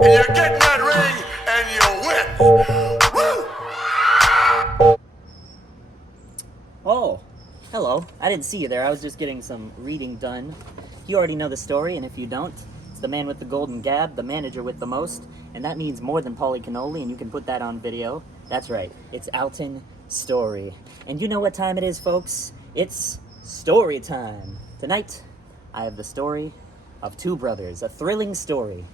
And you get that ring and you win. Woo! Oh, hello. I didn't see you there. I was just getting some reading done. You already know the story, and if you don't, it's the man with the golden gab, the manager with the most, and that means more than Paulie Cannoli, and you can put that on video. That's right. It's Alton Story. And you know what time it is, folks? It's story time. Tonight, I have the story of two brothers, a thrilling story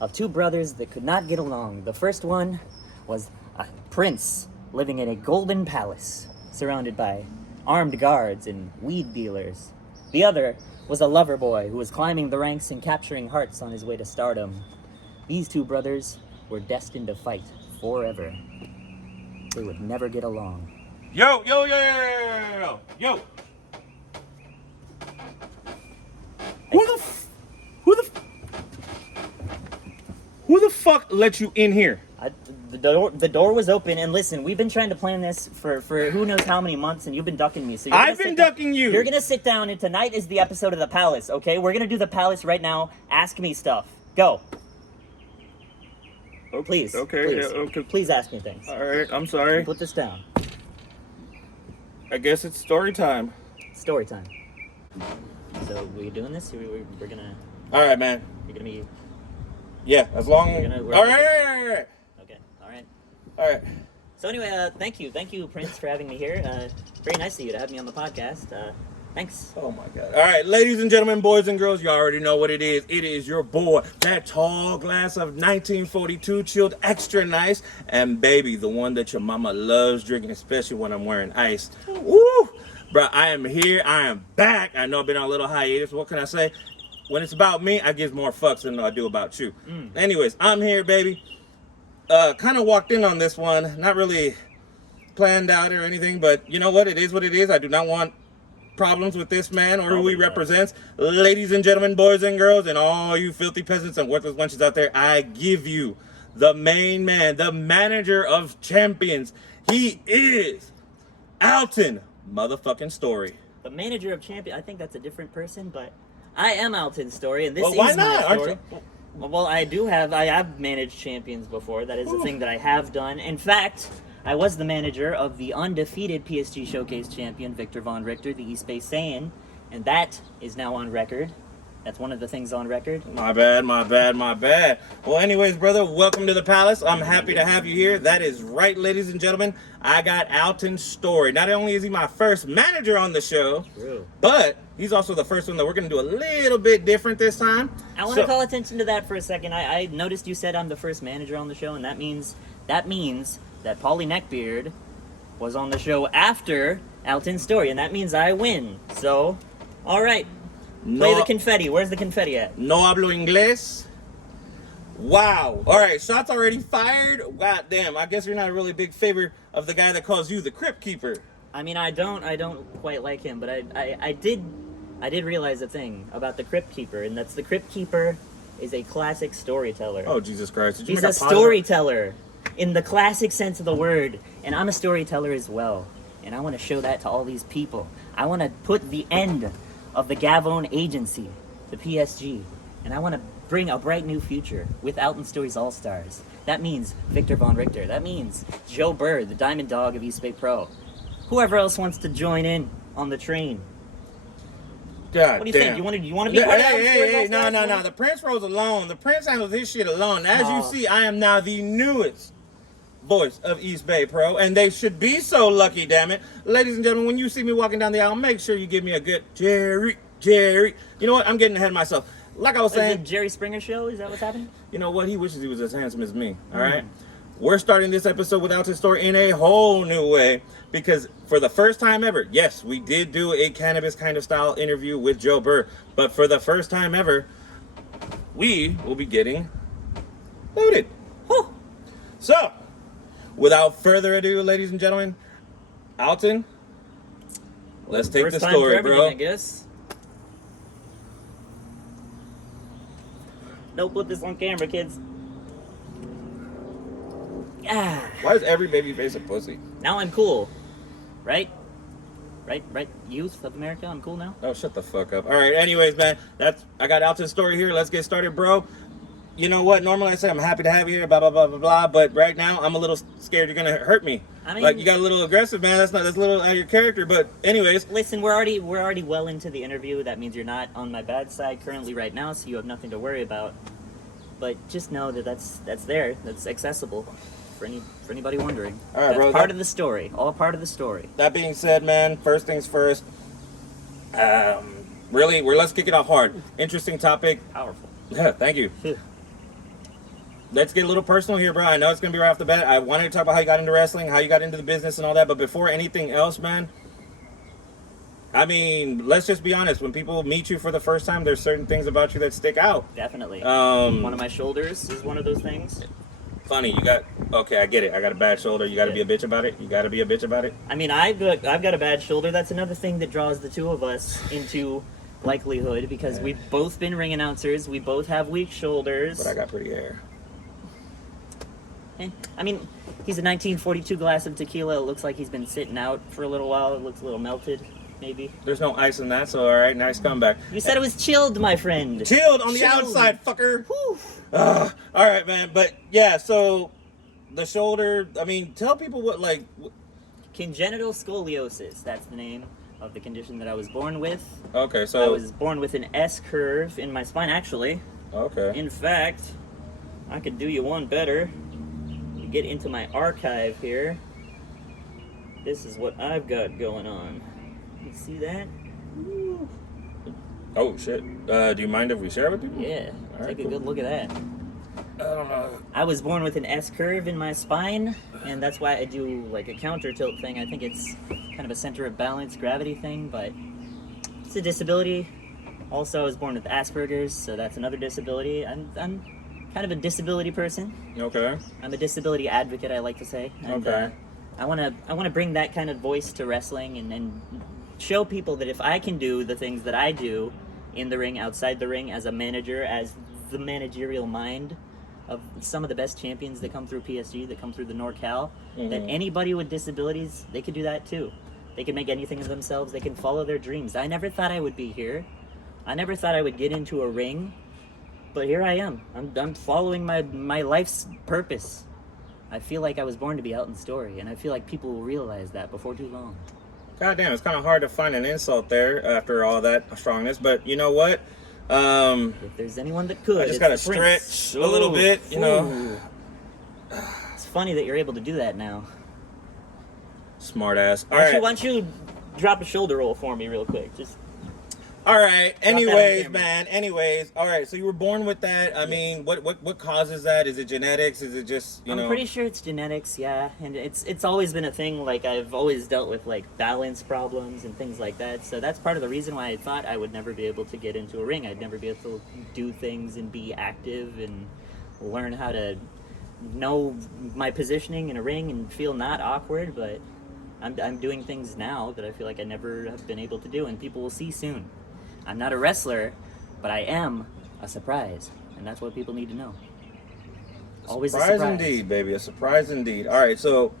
of two brothers that could not get along. The first one was a prince living in a golden palace, surrounded by armed guards and weed dealers. The other was a lover boy who was climbing the ranks and capturing hearts on his way to stardom. These two brothers were destined to fight forever. They would never get along. Yo! Who the fuck let you in here? The door was open, and listen, we've been trying to plan this for who knows how many months, and you've been ducking me. So I've been ducking you. You're gonna sit down, and tonight is the episode of the Palace, okay? We're gonna do the Palace right now. Ask me stuff. Go. Okay, Please. Okay. Please. Yeah, okay. Please ask me things. All right. I'm sorry. Put this down. I guess it's story time. Story time. So, we doing this? We're gonna... All right, man. You're gonna be... Yeah, as long. we're- All right. Okay, alright. All right. So anyway, thank you, Prince, for having me here. Very nice of you to have me on the podcast. Thanks. Oh my God. All right, ladies and gentlemen, boys and girls, you already know what it is. It is your boy, that tall glass of 1942 chilled extra nice, and baby, the one that your mama loves drinking, especially when I'm wearing ice. Woo! Bro, I am here. I am back. I know I've been on a little hiatus. What can I say? When it's about me, I give more fucks than I do about you. Anyways, I'm here, baby. Kind of walked in on this one. Not really planned out or anything, but you know what? It is what it is. I do not want problems with this man or who he represents. Ladies and gentlemen, boys and girls, and all you filthy peasants and worthless wenches out there, I give you the main man, the manager of champions. He is Alton motherfucking Story. The manager of champion. I think that's a different person, but I am Alton Story, and this Well, why is not? my story. Well, I have managed champions before. That is a thing that I have done. In fact, I was the manager of the undefeated PSG Showcase champion, Victor Von Richter, the East Bay Saiyan, and that is now on record. That's one of the things on record. My bad. Well, anyways, brother, welcome to the Palace. I'm happy to have you here. That is right, ladies and gentlemen. I got Alton Story. Not only is he my first manager on the show, True. but he's also the first one that we're going to do a little bit different this time. I want to call attention to that for a second. I noticed you said I'm the first manager on the show, and that means that Paulie Neckbeard was on the show after Alton Story, and that means I win. So, all right. Play the confetti. Where's the confetti at? No hablo inglés. Wow. All right, shots already fired. God damn. I guess you're not a really big favor of the guy that calls you the Crypt Keeper. I mean, I don't quite like him, but I did realize a thing about the Crypt Keeper, and that's the Crypt Keeper is a classic storyteller. Oh, Jesus Christ. Did you He's make a storyteller in the classic sense of the word, and I'm a storyteller as well. And I want to show that to all these people. I want to put the end of the Gavone agency, the PSG, and I want to bring a bright new future with Alton Story's All-Stars. That means Victor Von Richter. That means Joe Burr, the Diamond Dog of East Bay Pro. Whoever else wants to join in on the train. God What do you damn. think? You want to be part of Alton Story's Hey, All-Stars? no. The Prince rolls alone. The Prince handles his shit alone. As Oh. you see, I am now the newest voice of East Bay Pro, and they should be so lucky, damn it. Ladies and gentlemen, when you see me walking down the aisle, make sure you give me a good Jerry. You know what? I'm getting ahead of myself. Like I was Is it saying, Jerry Springer show? Is that what's happening? you know what? He wishes he was as handsome as me. All right? We're starting this episode with Alton Story in a whole new way because for the first time ever, yes, we did do a cannabis kind of style interview with Joe Burr, but for the first time ever, we will be getting loaded. Whew. So, without further ado, ladies and gentlemen, Alton, let's take First the time story, for everything, bro. I guess. Don't put this on camera, kids. Ah, Why is every baby face a pussy? now I'm cool. Right? Right? Youth of America, I'm cool now? Oh, shut the fuck up. All right, anyways, man, I got Alton Story here. Let's get started, bro. You know what? Normally I say I'm happy to have you here, blah, blah, blah, blah, blah. But right now, I'm a little scared you're going to hurt me. I mean, like, you got a little aggressive, man. That's a little out of your character. But anyways. Listen, we're already well into the interview. That means you're not on my bad side currently right now, so you have nothing to worry about. But just know that that's there. That's accessible for anybody wondering. All right, that's bro. Part of the story. All part of the story. That being said, man, first things first. Really, let's kick it off hard. Interesting topic. Powerful. Yeah, thank you. Let's get a little personal here, bro. I know it's going to be right off the bat. I wanted to talk about how you got into wrestling, how you got into the business and all that. But before anything else, man, I mean, let's just be honest. When people meet you for the first time, there's certain things about you that stick out. Definitely. One of my shoulders is one of those things. Funny, okay, I get it. I got a bad shoulder. You got to be a bitch about it. You got to be a bitch about it. I mean, I've got a bad shoulder. That's another thing that draws the two of us into likelihood because we've both been ring announcers. We both have weak shoulders. But I got pretty hair. I mean, he's a 1942 glass of tequila. It looks like he's been sitting out for a little while. It looks a little melted, maybe. There's no ice in that, so all right, nice comeback. You said it was chilled, my friend. Chilled on the outside, fucker. All right, man. But yeah, so the shoulder. I mean, tell people what Congenital scoliosis. That's the name of the condition that I was born with. Okay, so I was born with an S curve in my spine, actually. Okay. In fact, I could do you one better. You get into my archive here. This is what I've got going on. You see that? Woo. Oh shit. Do you mind if we share with people? Yeah. All right, Take a cool. good look at that. I don't know. I was born with an S curve in my spine, and that's why I do like a counter tilt thing. I think it's kind of a center of balance gravity thing, but it's a disability. Also, I was born with Asperger's, so that's another disability. I'm kind of a disability person. Okay. I'm a disability advocate, I like to say. And, Okay. I wanna bring that kind of voice to wrestling and show people that if I can do the things that I do in the ring, outside the ring, as a manager, as the managerial mind of some of the best champions that come through PSG, that come through the NorCal, that anybody with disabilities, they could do that too. They can make anything of themselves. They can follow their dreams. I never thought I would be here. I never thought I would get into a ring, but here I am. I'm following my life's purpose. I feel like I was born to be Alton Story, and I feel like people will realize that before too long. God damn, it's kind of hard to find an insult there after all that strongness, but you know what? If there's anyone that could, I just it's gotta the Prince. stretch a little bit, you know. Ooh. It's funny that you're able to do that now. Smart ass. All Why right. don't you drop a shoulder roll for me real quick? Just All right. that on Anyways, camera. man. Anyways. All right. So you were born with that. I mean, what causes that? Is it genetics? Is it just I'm pretty sure it's genetics, yeah. And it's always been a thing. Like, I've always dealt with like balance problems and things like that. So that's part of the reason why I thought I would never be able to get into a ring. I'd never be able to do things and be active and learn how to know my positioning in a ring and feel not awkward. But I'm doing things now that I feel like I never have been able to do, and people will see soon. I'm not a wrestler, but I am a surprise, and that's what people need to know. Always a surprise. indeed, baby. A surprise indeed. All right. So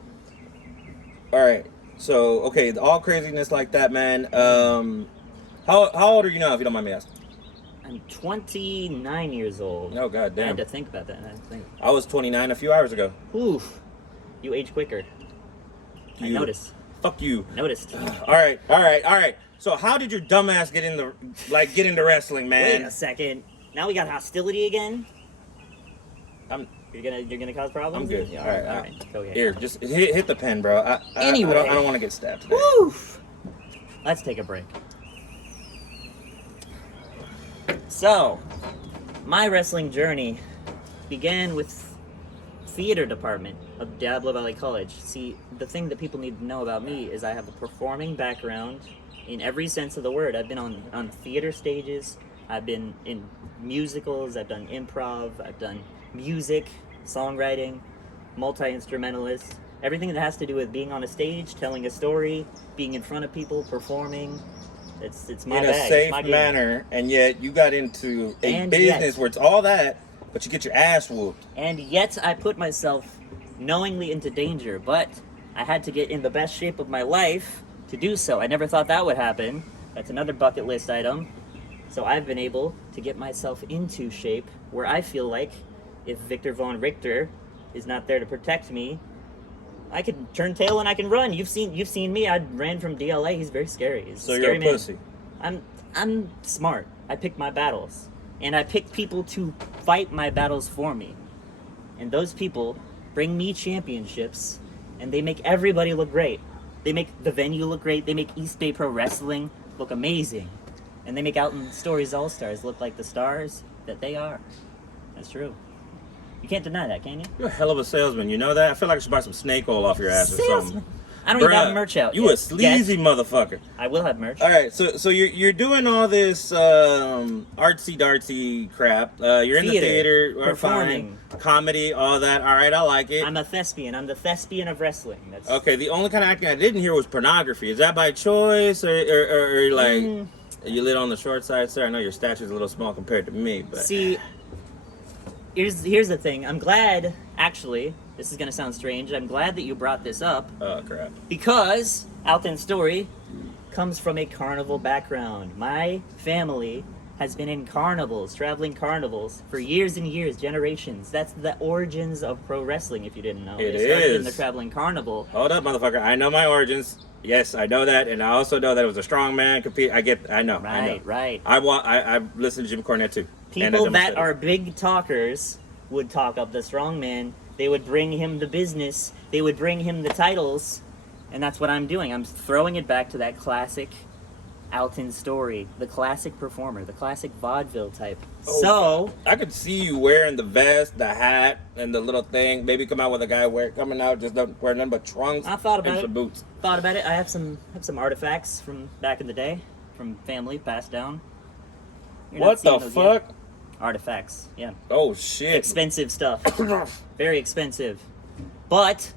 okay, all craziness like that, man. How old are you now, if you don't mind me asking? I'm 29 years old. Oh, god I damn. had to think about that. I was 29 a few hours ago. Oof. You age quicker. I You- noticed. Fuck you. Noticed. All right. So how did your dumb ass get into wrestling, Wait man? a second. Now we got hostility again? I'm You're gonna cause problems? I'm good. Yeah, All right. all right. Go ahead. Here, just hit the pen, bro. I Anyway. don't want to get stabbed today. Woof. Let's take a break. So, my wrestling journey began with theater department of Diablo Valley College. See, the thing that people need to know about me is I have a performing background in every sense of the word. I've been on theater stages, I've been in musicals, I've done improv, I've done music, songwriting, multi-instrumentalist, everything that has to do with being on a stage, telling a story, being in front of people, performing. It's my In bag. a It's safe my game. manner, and yet you got into a And business yet- where it's all that, but you get your ass whooped. And yet I put myself knowingly into danger, but I had to get in the best shape of my life to do so. I never thought that would happen. That's another bucket list item. So I've been able to get myself into shape where I feel like if Victor Von Richter is not there to protect me, I can turn tail and I can run. You've seen me. I ran from DLA. He's very scary. He's So a you're scary a man. pussy. I'm smart. I pick my battles. And I pick people to fight my battles for me. And those people bring me championships, and they make everybody look great. They make the venue look great. They make East Bay Pro Wrestling look amazing. And they make Alton Story's All-Stars look like the stars that they are. That's true. You can't deny that, can you? You're a hell of a salesman. You know that? I feel like I should buy some snake oil off your ass or Salesman. something. I don't even Bruh, have merch out You yet. a sleazy motherfucker. I will have merch. All right, so you're doing all this artsy dartsy crap. You're in the theater, performing, fine, comedy, all that. All right, I like it. I'm a thespian. I'm the thespian of wrestling. That's Okay, the only kind of acting I didn't hear was pornography. Is that by choice or like you lit on the short side, sir? I know your stature's a little small compared to me, but See, here's the thing. I'm glad, actually. This is gonna sound strange. I'm glad that you brought this up oh crap. because Alton Story comes from a carnival background. My family has been in carnivals, traveling carnivals, for years and years, generations. That's the origins of pro wrestling, if you didn't know. It They started in is. the traveling carnival. Hold up, motherfucker. I know my origins. Yes, I know that, and I also know that it was a strong man compete. I know. Right. I listened to Jim Cornette too. And I People did my that studies. are big talkers would talk up the strong man. They would bring him the business. They would bring him the titles. And that's what I'm doing. I'm throwing it back to that classic Alton Story, the classic performer, the classic vaudeville type. Oh. So, I could see you wearing the vest, the hat, and the little thing. Maybe come out with a guy coming out just don't wear nothing but trunks I thought about and it. some boots. Thought about it. I have some artifacts from back in the day, from family passed down. You're not What the seeing those yet. fuck? Artifacts, yeah. Oh shit! Expensive stuff. Very expensive. But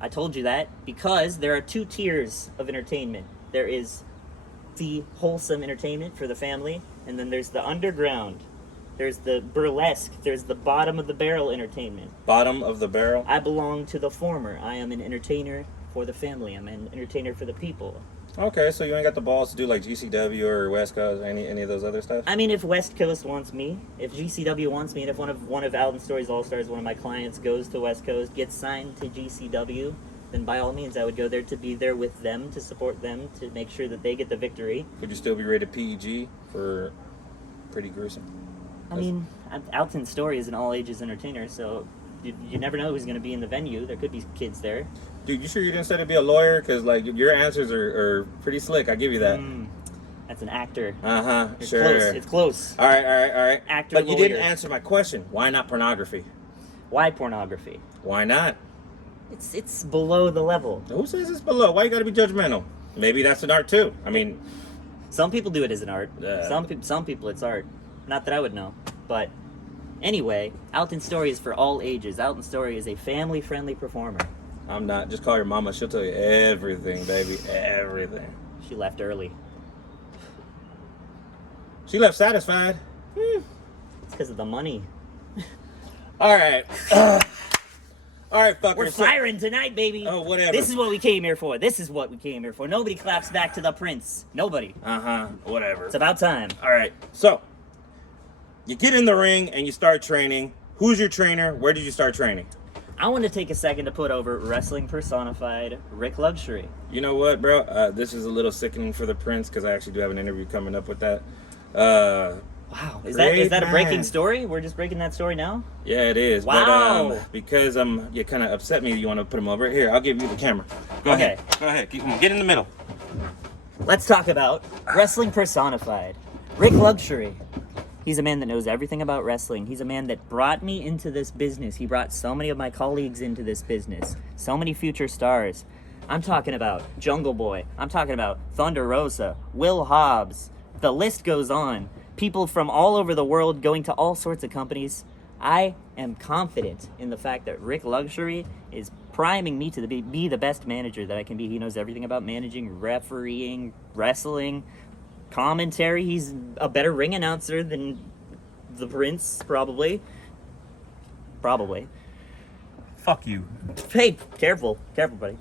I told you that because there are two tiers of entertainment. There is the wholesome entertainment for the family, and then there's the underground. There's the burlesque. There's the bottom of the barrel entertainment. Bottom of the barrel. I belong to the former. I am an entertainer for the family. I'm an entertainer for the people. Okay, so you ain't got the balls to do like GCW or West Coast, or any of those other stuff. I mean, if West Coast wants me, if GCW wants me, and if one of Alton Story's All-Stars, one of my clients goes to West Coast, gets signed to GCW, then by all means I would go there to be there with them, to support them, to make sure that they get the victory. Would you still be rated PG for pretty gruesome? I mean, Alton Story is an all-ages entertainer, so you never know who's going to be in the venue. There could be kids there. Dude, you sure you didn't study to be a lawyer? Because like your answers are pretty slick. I give you that. That's an actor. It's It's close. It's close. All right. Actor, But you didn't lawyer. answer my question. Why not pornography? Why pornography? Why not? It's below the level. Who says it's below? Why you got to be judgmental? Maybe that's an art too. I mean, Some people do it as an art. Yeah. Some people it's art. Not that I would know. But anyway, Alton Story is for all ages. Alton Story is a family-friendly performer. I'm not. Just call your mama. She'll tell you everything, baby. Everything. She left early. She left satisfied. It's because of the money. All right. All right, fuckers. We're firing tonight, baby. Oh, whatever. This is what we came here for. This is what we came here for. Nobody claps back to the prince. Nobody. Whatever. It's about time. All right. So, you get in the ring and you start training. Who's your trainer? Where did you start training? I want to take a second to put over wrestling personified Rick Luxury. You know what, bro? This is a little sickening for the Prince because I actually do have an interview coming up with that. Wow. Is that a breaking man. story? We're just breaking that story now? Yeah, it is. Wow. But because you kind of upset me, you want to put him over here. I'll give you the camera. Go Okay. ahead. Go ahead. Get in the middle. Let's talk about wrestling personified. Rick Luxury. He's a man that knows everything about wrestling. He's a man that brought me into this business. He brought so many of my colleagues into this business. So many future stars. I'm talking about Jungle Boy. I'm talking about Thunder Rosa, Will Hobbs. The list goes on. People from all over the world going to all sorts of companies. I am confident in the fact that Rick Luxury is priming me to be the best manager that I can be. He knows everything about managing, refereeing, wrestling, commentary. He's a better ring announcer than the Prince, probably. Fuck you. Hey, careful, buddy.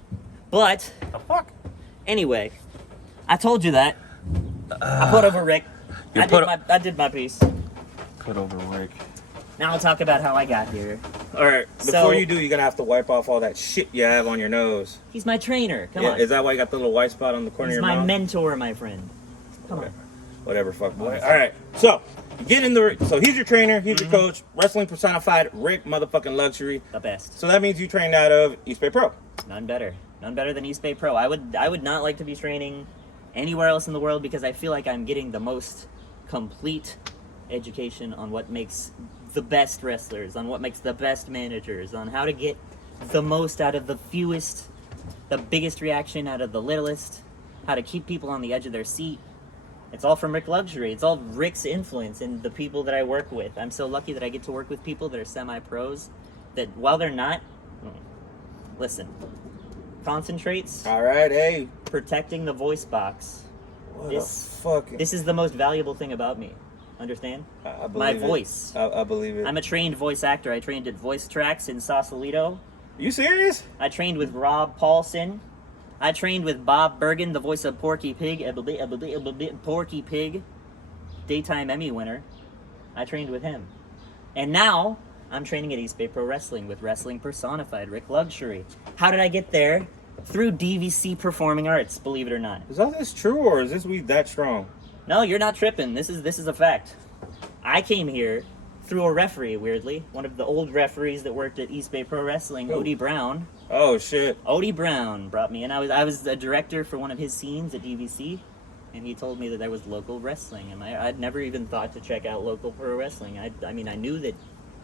But The fuck? anyway, I told you that. I put over Rick. I did my piece. Put over Rick. Now I'll talk about how I got here. All right. Before So- you do, you're gonna have to wipe off all that shit you have on your nose. He's my trainer. Come Yeah, on. is that why you got the little white spot on the corner He's of your my mouth? mentor, my friend. Come on. Whatever, fuck boy. All right. So you get in the. So he's your trainer. He's your coach. Wrestling personified. Rick motherfucking Luxury. The best. So that means you trained out of East Bay Pro. None better. None better than East Bay Pro. I would not like to be training anywhere else in the world because I feel like I'm getting the most complete education on what makes the best wrestlers, on what makes the best managers, on how to get the most out of the fewest, the biggest reaction out of the littlest, how to keep people on the edge of their seat. It's all from Rick Luxury. It's all Rick's influence in the people that I work with. I'm so lucky that I get to work with people that are semi-pros that while they're not, listen, concentrates, All right. Hey. protecting the voice box. What This- the fuck? This is the most valuable thing about me. Understand? I My believe it. voice. I believe it. I'm a trained voice actor. I trained at Voice Tracks in Sausalito. You serious? I trained with Rob Paulson. I trained with Bob Bergen, the voice of Porky Pig. Porky Pig, daytime Emmy winner. I trained with him. And now I'm training at East Bay Pro Wrestling with Wrestling Personified, Rick Luxury. How did I get there? Through DVC Performing Arts, believe it or not. Is all this true, or is this weed that strong? No, you're not tripping. This is a fact. I came here through a referee, weirdly. One of the old referees that worked at East Bay Pro Wrestling, Oh. Odie Brown. Oh shit. Odie Brown brought me in. I was a director for one of his scenes at DVC, and he told me that there was local wrestling. And I'd never even thought to check out local pro wrestling. I mean, I knew that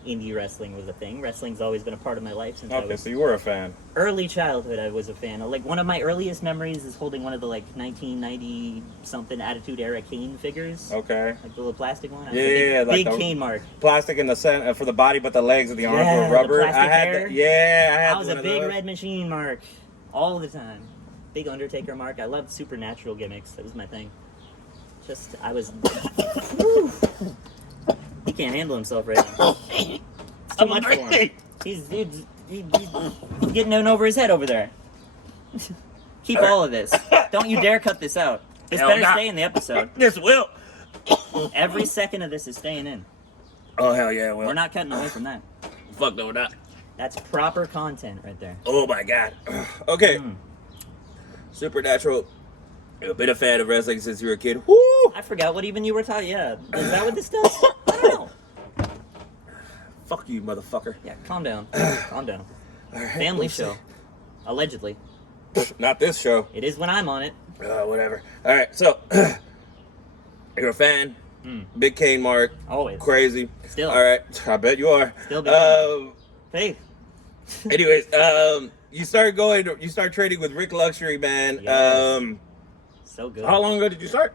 indie wrestling was a thing. Wrestling's always been a part of my life since I Okay, was so you were a fan. early childhood. I was a fan. Like one of my earliest memories is holding one of the like 1990 something Attitude Era Kane figures. Okay. Like the little plastic one? I was Yeah, a big, yeah, like big the- Kane mark. Plastic in the center for the body, but the legs of the arms Yeah, were the rubber. plastic I had hair. that. Yeah, I had I was one a of big those. red machine mark all the time. Big Undertaker mark. I loved supernatural gimmicks. That was my thing. Just, I was... He can't handle himself right now. It's too much for him. He's getting in over his head over there. Keep all of this. Don't you dare cut this out. This Hell better nah. stay in the episode. This will. Every second of this is staying in. Oh hell yeah, well. We're not cutting away from that. Fuck no, we're not. That's proper content right there. Oh my god. Okay. Mm. Supernatural. You've been a fan of wrestling since you were a kid. Woo! I forgot what even you were talking. Yeah, is that what this does? I don't know. Fuck you, motherfucker. Yeah, calm down. Calm down. All right, Family let's show. Allegedly. see. Not this show. It is when I'm on it. Whatever. All right, so you're a fan. Mm. Big Kane mark. Always. Crazy. Still. All right, I bet you are. Still big Hey. Anyways, you start trading with Rick Luxury, man. Yes. So good. How long ago did you start?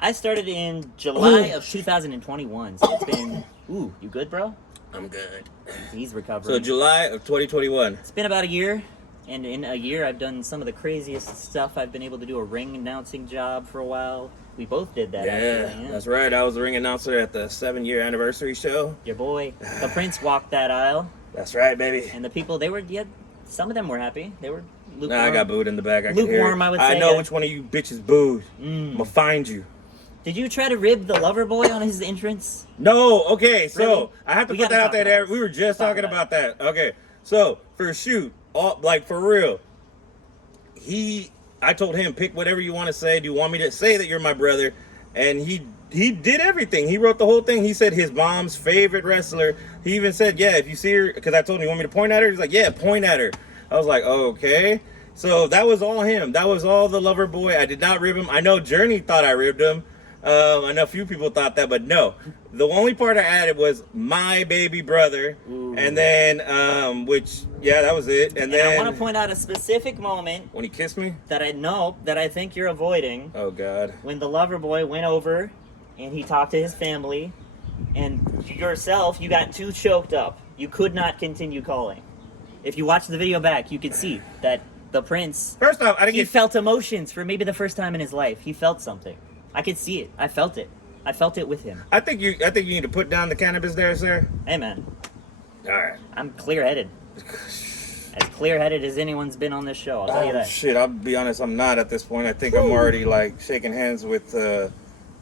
I started in July of 2021, so it's been... Ooh, you good, bro? I'm good. He's So recovering. July of 2021. It's been about a year, and in a year I've done some of the craziest stuff. I've been able to do a ring announcing job for a while. We both did that, Yeah, actually. that's right. I was the ring announcer at the 7-year anniversary show. Your boy, the Prince, walked that aisle, That's right, baby. and the people, they were, yeah, some of them were happy. They were lukewarm. Nah, I got booed in the back. I can hear Lukewarm, it. I would I say, know yeah. which one of you bitches booed. Mm. I'm gonna find you. Did you try to rib the lover boy on his entrance? No, okay, so Really? I have to We put gotta that out talk there. about this. We were just Talk talking about about that. Okay, so for a shoot, like for real, I told him, pick whatever you want to say. Do you want me to say that you're my brother? And he did everything. He wrote the whole thing. He said his mom's favorite wrestler. He even said, yeah, if you see her, because I told him, you want me to point at her? He's like, yeah, point at her. I was like, oh, okay. So that was all him. That was all the lover boy. I did not rib him. I know Journey thought I ribbed him. I know a few people thought that, but no. The only part I added was my baby brother. Ooh. And then, that was it. And And then I want to point out a specific moment when he kissed me. that I think you're avoiding. Oh, God. When the lover boy went over and he talked to his family, and yourself, you got too choked up. You could not continue calling. If you watch the video back, you could see that the Prince, First off, I didn't he get felt emotions for maybe the first time in his life. He felt something. I could see it. I felt it. I felt it with him. I think you need to put down the cannabis there, sir. Hey, man, All right. I'm clear-headed. as clear-headed as anyone's been on this show. I'll tell you that. Shit, I'll be honest, I'm not at this point. I think I'm already like shaking hands with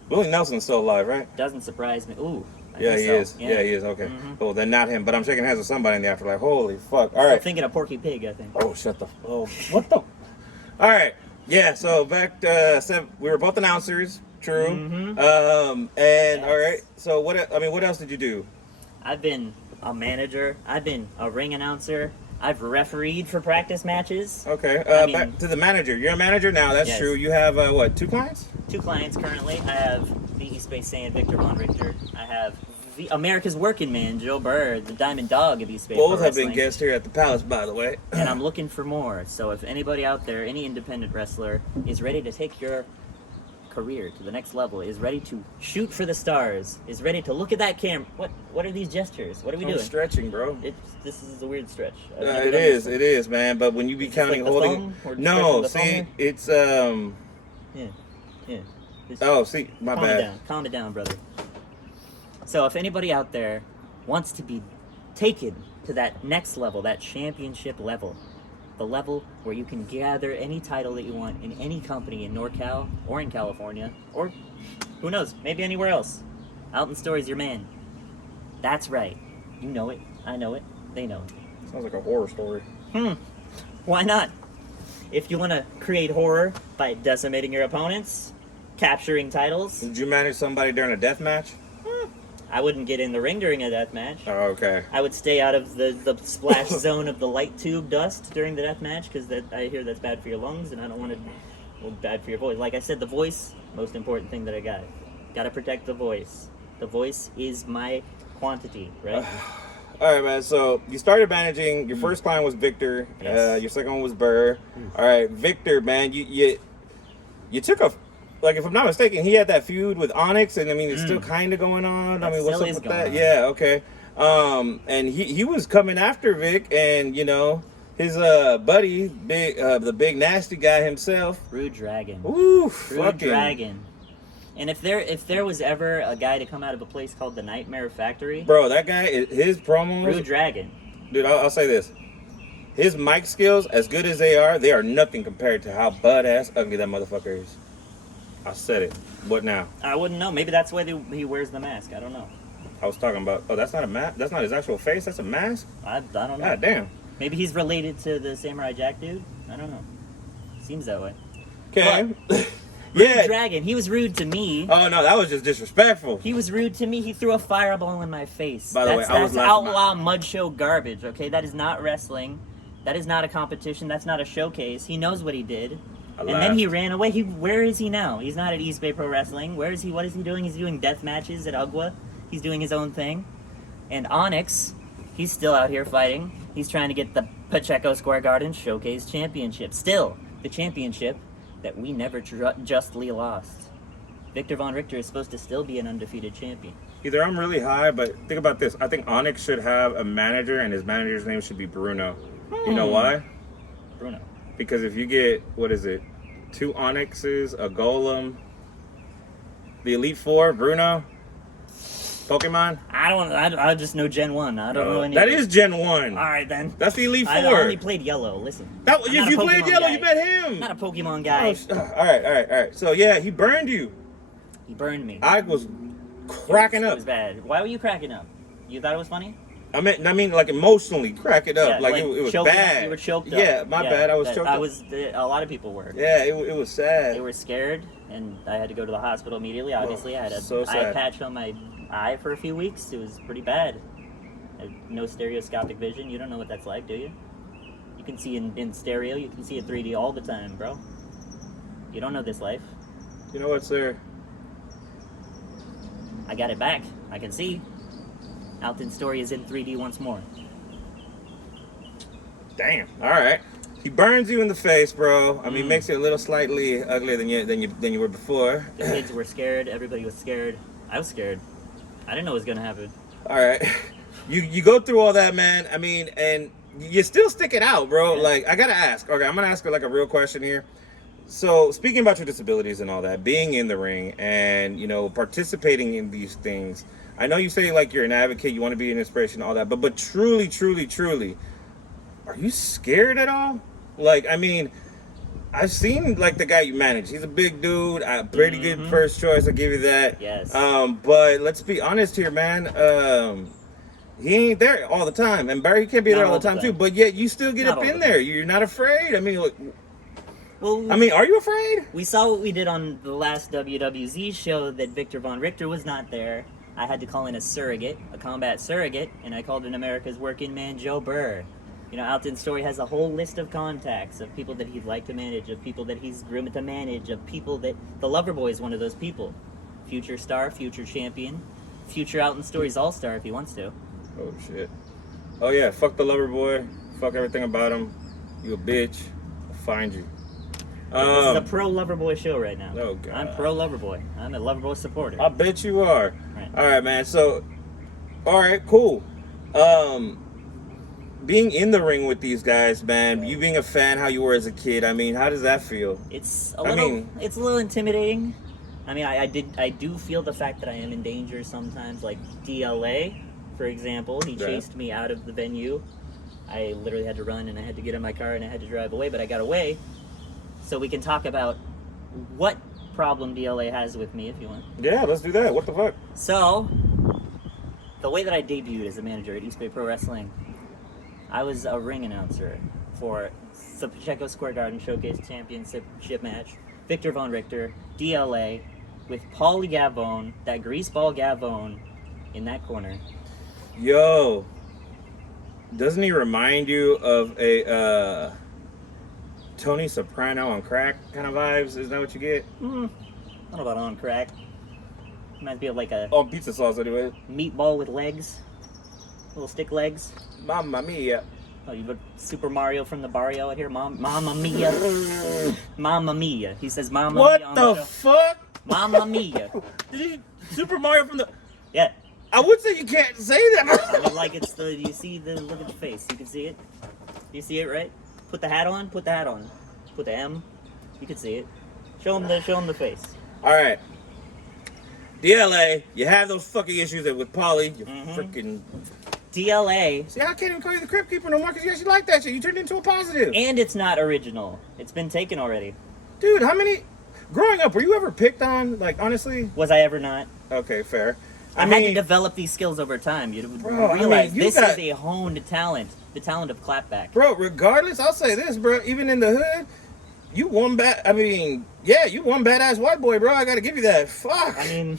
Willie Nelson's still alive, right? Doesn't surprise me. Ooh. Yeah, he is. Yeah, he is. Okay. Oh, then not him, but I'm shaking hands with somebody in the afterlife. Holy fuck. All I'm right. thinking of Porky Pig, I think. Oh, shut the. Oh, what the? All right. Yeah. So back we were both announcers. True. And all right. So what else did you do? I've been a manager. I've been a ring announcer. I've refereed for practice matches. Okay. Back to the manager. You're a manager now. That's Yes. true. You have what? 2 clients? 2 clients currently. I have the East Bay Sand, Victor Von Richter. I have the America's Working Man, Joe Burr, the Diamond Dog of East Bay. Both Pro have been Wrestling. guests here at the Palace, by the way. And I'm looking for more. So if anybody out there, any independent wrestler, is ready to take your career to the next level, is ready to shoot for the stars, is ready to look at that camera. What are these gestures? What are we I'm doing? stretching, bro. This is a weird stretch. I've never It done this is, before. it is, man. But when you be Is this counting like the holding, thumb? Or no, stretching the see, thumb it's Yeah. Just Oh, see, my calm it bad. down. Calm it down, brother. So if anybody out there wants to be taken to that next level, that championship level, the level where you can gather any title that you want in any company in NorCal or in California, or who knows, maybe anywhere else. Alton Story's your man. That's right. You know it. I know it. They know it. Sounds like a horror story. Why not? If you want to create horror by decimating your opponents, capturing titles, Did you manage somebody during a death match? I wouldn't get in the ring during a death match. Oh, okay. I would stay out of the splash zone of the light tube dust during the death match because I hear that's bad for your lungs and I don't want it bad for your voice. Like I said, the voice, most important thing that I got. Got to protect the voice. The voice is my quantity, right? All right, man. So you started managing. Your first client was Victor. Yes. Your second one was Burr. All right, Victor, man. You took a, like, if I'm not mistaken, he had that feud with Onyx, and I mean it's still kind of going on. That I mean, what's still up is with going that? on. Yeah. Okay. And he was coming after Vic, and you know his buddy, the big nasty guy himself. Rude Dragon. Ooh, Rude fucking. Dragon. And if there was ever a guy to come out of a place called the Nightmare Factory, Bro, that guy, his promos. Rude Dragon. Dude, I'll say this. His mic skills, as good as they are nothing compared to how butt-ass ugly that motherfucker is. I said it. What now? I wouldn't know. Maybe that's why he wears the mask. I don't know. I was talking about, oh, that's not a mask? That's not his actual face? That's a mask? I don't know. God damn. Maybe he's related to the Samurai Jack dude. I don't know. Seems that way. Okay. Rude Yeah. Dragon. He was rude to me. Oh, no, that was just disrespectful. He was rude to me. He threw a fireball in my face. By the way, I was that's laughing outlaw mud show garbage. Okay, that is not wrestling. That is not a competition. That's not a showcase. He knows what he did. And then he ran away. Where is he now? He's not at East Bay Pro Wrestling. Where is he? What is he doing? He's doing death matches at Ugwa. He's doing his own thing. And Onyx, he's still out here fighting. He's trying to get the Pacheco Square Garden Showcase Championship. Still, the championship that we never justly lost. Victor Von Richter is supposed to still be an undefeated champion. Either I'm really high, but think about this. I think Onyx should have a manager, and his manager's name should be Bruno. You know why? Bruno. Because if you get, 2 Onyxes, a Golem, the Elite Four, Bruno, Pokemon. I just know Gen 1. I don't know any That of is Gen 1. All right, then. That's the Elite Four. I only played Yellow. Listen. That, I'm if not a you played Pokemon Yellow, guy. you bet him. I'm not a Pokemon guy. All right. So, yeah, he burned you. He burned me. I was cracking It up. was bad. Why were you cracking up? You thought it was funny? I mean, like emotionally cracking up. Yeah, like it was choking up. bad. You were choked up. Yeah, my bad. I was choked up. A lot of people were. Yeah, it was sad. They were scared, and I had to go to the hospital immediately. Obviously, I had so an eye sad. patch on my eye for a few weeks. It was pretty bad. I had no stereoscopic vision. You don't know what that's like, do you? You can see in stereo. You can see in 3D all the time, bro. You don't know this life. You know what, sir? I got it back. I can see. Alton Story is in 3D once more. Damn. All right. He burns you in the face, bro. I mean, makes you a little slightly uglier than you were before. The kids were scared. Everybody was scared. I was scared. I didn't know what was gonna happen. All right. You go through all that, man. I mean, and you still stick it out, bro. Yeah. Like, I gotta ask. Okay, I'm gonna ask her like a real question here. So, speaking about your disabilities and all that, being in the ring and, you know, participating in these things, I know you say like you're an advocate, you want to be an inspiration, all that, but truly, are you scared at all? Like, I mean, I've seen like the guy you manage. He's a big dude, pretty good first choice. I'll give you that. Yes. But let's be honest here, man. He ain't there all the time, and Barry can't be there all the time too. But yet you still get up in there. You're not afraid. I mean, like, well, are you afraid? We saw what we did on the last WWZ show that Victor Von Richter was not there. I had to call in a surrogate, a combat surrogate, and I called in America's working man, Joe Burr. You know, Alton Story has a whole list of contacts of people that he'd like to manage, of people that he's groomed to manage, of people that... The Loverboy is one of those people. Future star, future champion, future Alton Story's all-star if he wants to. Oh, shit. Oh, yeah, fuck the Loverboy. Fuck everything about him. You a bitch. I'll find you. This is a pro Loverboy show right now. Oh, God. I'm pro Loverboy. I'm a Loverboy supporter. I bet you are. Right. All right, man. So, all right, cool. Being in the ring with these guys, man, you being a fan how you were as a kid, I mean, how does that feel? It's a little intimidating. I mean, I do feel the fact that I am in danger sometimes, like DLA, for example. He chased me out of the venue. I literally had to run, and I had to get in my car, and I had to drive away, but I got away. So we can talk about what problem DLA has with me, if you want. Yeah, let's do that. What the fuck? So, the way that I debuted as a manager at East Bay Pro Wrestling, I was a ring announcer for the Pacheco Square Garden Showcase Championship match. Victor Von Richter, DLA, with Paulie Gavone, that greaseball Gavone, in that corner. Yo, doesn't he remind you of a Tony Soprano on crack kind of vibes? Isn't that what you get? I don't know about on crack. Reminds me of like a On pizza sauce, anyway. meatball with legs, little stick legs. Mamma mia. Oh, you got Super Mario from the barrio out here, Mamma Mia, Mamma Mia. He says Mamma Mia What on the show. fuck? Mamma Mia. Super Mario from the... Yeah. I would say you can't say I that. mean, like it's the. You see the look at the face. You can see it. You see it, right? Put the hat on. Put the hat on. Put the M. You can see it. Show him the face. All right. DLA, you have those fucking issues with Paulie. You freaking... DLA. See, I can't even call you the Crypt Keeper no more because you actually like that shit. You turned it into a positive. And it's not original. It's been taken already. Dude, how many... Growing up, were you ever picked on? Like, honestly? Was I ever not? Okay, fair. I had to develop these skills over time. You realize this is a honed talent. The talent of clapback. Bro, regardless, I'll say this, bro. Even in the hood, you one you one badass white boy, bro. I gotta give you that. Fuck. I mean...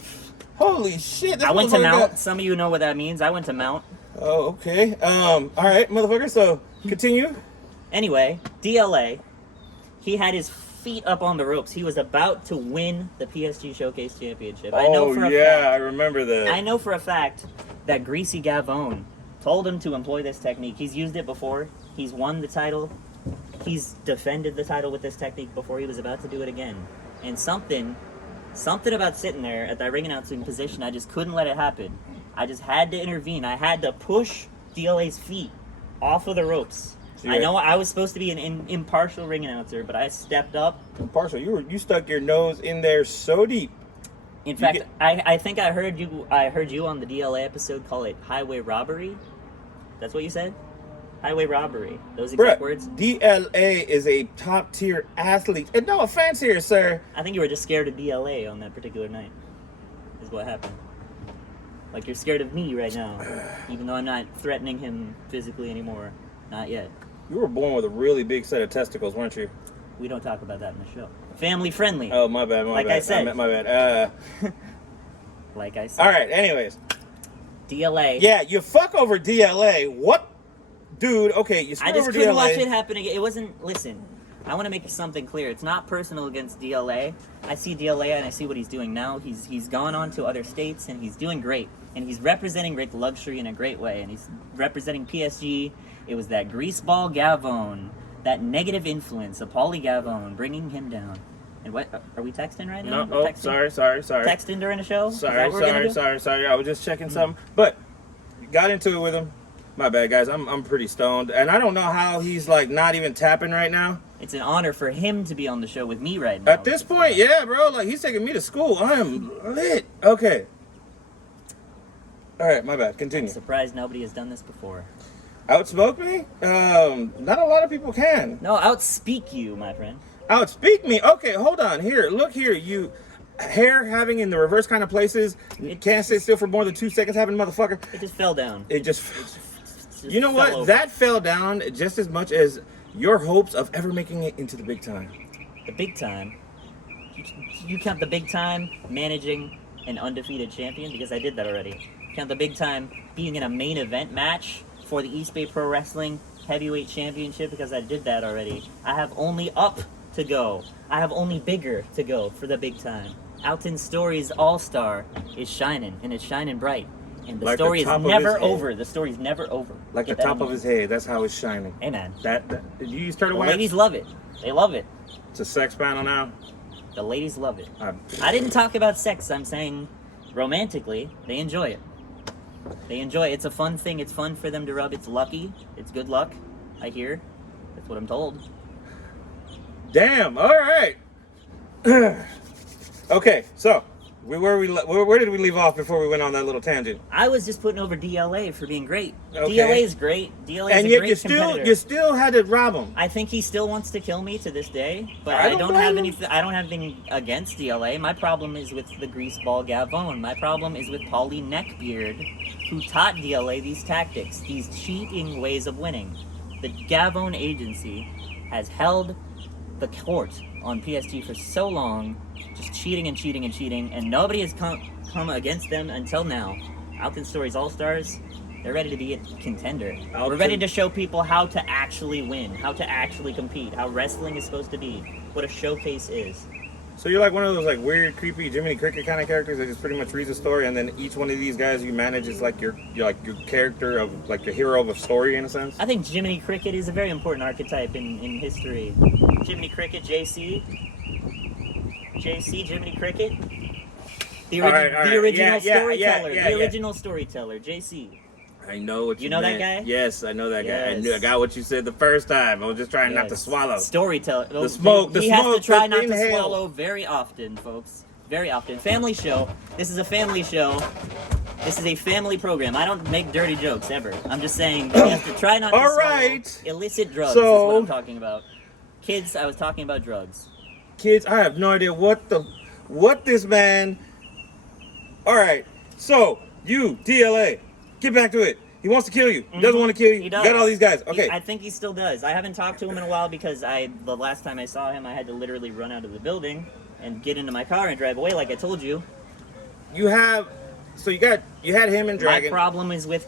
Holy shit. I went to Mount. Some of you know what that means. I went to Mount. Oh, okay. All right, motherfucker. So, continue. Anyway, DLA, he had his feet up on the ropes. He was about to win the PSG Showcase Championship. I know for a fact, I remember that. I know for a fact that Greasy Gavone told him to employ this technique. He's used it before. He's won the title. He's defended the title with this technique before. He was about to do it again. And something about sitting there at that ring announcing position, I just couldn't let it happen. I just had to intervene. I had to push DLA's feet off of the ropes. I know I was supposed to be an impartial ring announcer, but I stepped up. Impartial? You stuck your nose in there so deep. In fact, I think I heard you on the DLA episode call it highway robbery. That's what you said? Highway robbery. Those exact words? DLA is a top tier athlete. And no offense here, sir. I think you were just scared of DLA on that particular night. Is what happened. Like you're scared of me right now. Even though I'm not threatening him physically anymore. Not yet. You were born with a really big set of testicles, weren't you? We don't talk about that in the show. Family friendly. Oh, my bad, my bad. I said. My bad. Like I said. All right, anyways. DLA. Yeah, you fuck over DLA. What? Dude, okay, you screw over DLA. I just couldn't watch it happen again. It wasn't... Listen, I want to make something clear. It's not personal against DLA. I see DLA and I see what he's doing now. He's gone on to other states and he's doing great. And he's representing Rick Luxury in a great way. And he's representing PSG. It was that greaseball Gavone, that negative influence of Paulie Gavone bringing him down. And what, are we texting right now? No, sorry. Texting during the show? Sorry. I was just checking something. But, got into it with him. My bad, guys. I'm pretty stoned. And I don't know how he's, like, not even tapping right now. It's an honor for him to be on the show with me right now. At this point, yeah, bro. Like, he's taking me to school. I am lit. Okay. All right, my bad. Continue. I'm surprised nobody has done this before. Outsmoke me? Not a lot of people can. No, outspeak you, my friend. Outspeak me? Okay, hold on. Here, look here. You hair having in the reverse kind of places. You can't sit still for more than 2 seconds having motherfucker. It just fell down. It just you know fell what? over. That fell down just as much as your hopes of ever making it into the big time. The big time. You count the big time managing an undefeated champion? Because I did that already. Count the big time being in a main event match for the East Bay Pro Wrestling Heavyweight Championship? Because I did that already. I have only up to go. I have only bigger to go for the big time. Alton Story's All-Star is shining, and it's shining bright. And the Like the story is top of never his head. over. The story's never over. Like the Get that top in of mind. his head. That's how it's shining. Hey, man. That did you start to The watch? ladies love it. They love it. It's a sex panel now. The ladies love it. I- I didn't talk about sex. I'm saying romantically, they enjoy it. They enjoy it. It's a fun thing. It's fun for them to rub. It's lucky. It's good luck, I hear. That's what I'm told. Damn. All right. Okay. So, where did we leave off before we went on that little tangent? I was just putting over DLA for being great. Okay. DLA is great. DLA is And a yet great competitor. you still had to rob him. I think he still wants to kill me to this day, but I I don't don't blame have him. anything. I don't have anything against DLA. My problem is with the greaseball Gavone. My problem is with Paulie Neckbeard, who taught DLA these tactics, these cheating ways of winning. The Gavone agency has held the court on PSG for so long, just cheating and cheating and cheating, and nobody has come against them until now. Alton Story's All-Stars, they're ready to be a contender. We're Alton- ready to show people how to actually win, how to actually compete, how wrestling is supposed to be, what a showcase is. So you're like one of those like weird, creepy Jiminy Cricket kind of characters that just pretty much reads a story, and then each one of these guys you manage is like your character of like the hero of a story in a sense. I think Jiminy Cricket is a very important archetype in history. Jiminy Cricket, JC, Jiminy Cricket. The All right. the original Yeah, storyteller. yeah. The original storyteller, JC. I know what you know that meant. guy? Yes, I know that guy. I Yes. got what you said the first time. I was just trying not to Yes. swallow. Storyteller. The smoke, He has to try not to inhale. swallow very often, folks. Very often. Family show. This is a family show. This is a family program. I don't make dirty jokes ever. I'm just saying he has to try not to All swallow right. illicit drugs. So- is what I'm talking about. Kids, I was talking about drugs. Kids, I have no idea what this man. All right, so you DLA, get back to it. He wants to kill you. He doesn't want to kill you. He You does. got all these guys. Okay. I think he still does. I haven't talked to him in a while because the last time I saw him, I had to literally run out of the building and get into my car and drive away, like I told you. You had him and Dragon. My problem is with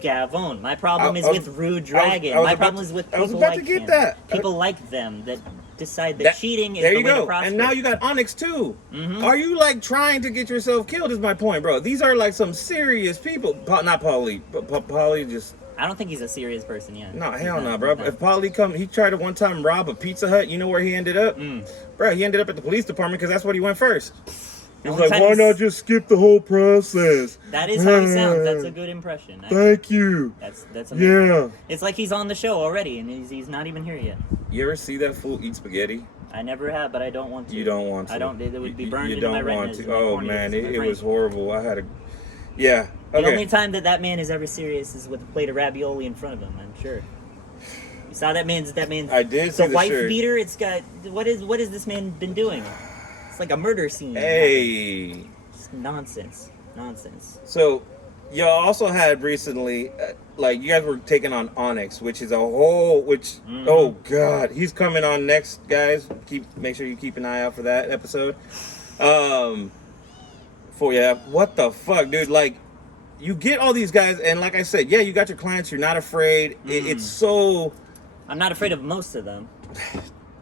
Gavone. My problem I is was- with Rude I Dragon. was My about problem to- is with I was people about to like get him. that. People like them that decide that cheating is there the you way go. to prosper. And now you got Onyx too. Mhm. Are you like trying to get yourself killed? Is my point, bro. These are like some serious people. Not Paulie, but Paulie just. I don't think he's a serious person yet. No, He's hell not- no, he's bro. not. If Paulie he tried to one time rob a Pizza Hut. You know where he ended up? Bro, he ended up at the police department because that's what he went first. He was only like, time why he's- not just skip the whole process? That is how he sounds. That's a good impression. Thank you. That's amazing. Yeah. It's like he's on the show already, and he's not even here yet. You ever see that fool eat spaghetti? I never have, but I don't want to. You don't want to. I don't. It would be burned You into my don't want retinas. to. and my Oh corneas man, and my it brain. was horrible. I had a. Yeah. The Okay. only time that man is ever serious is with a plate of ravioli in front of him. I'm sure. You saw that man's. I did see the the wife shirt. beater. It's got. What is this man been doing? It's like a murder scene. Hey. It's nonsense. Nonsense. So, y'all also had recently, like you guys were taking on Onyx, which is a whole. Oh God, he's coming on next, guys. Make sure you keep an eye out for that episode. What the fuck, dude? Like, you get all these guys, and like I said, yeah, you got your clients. You're not afraid. It's so. I'm not afraid of most of them.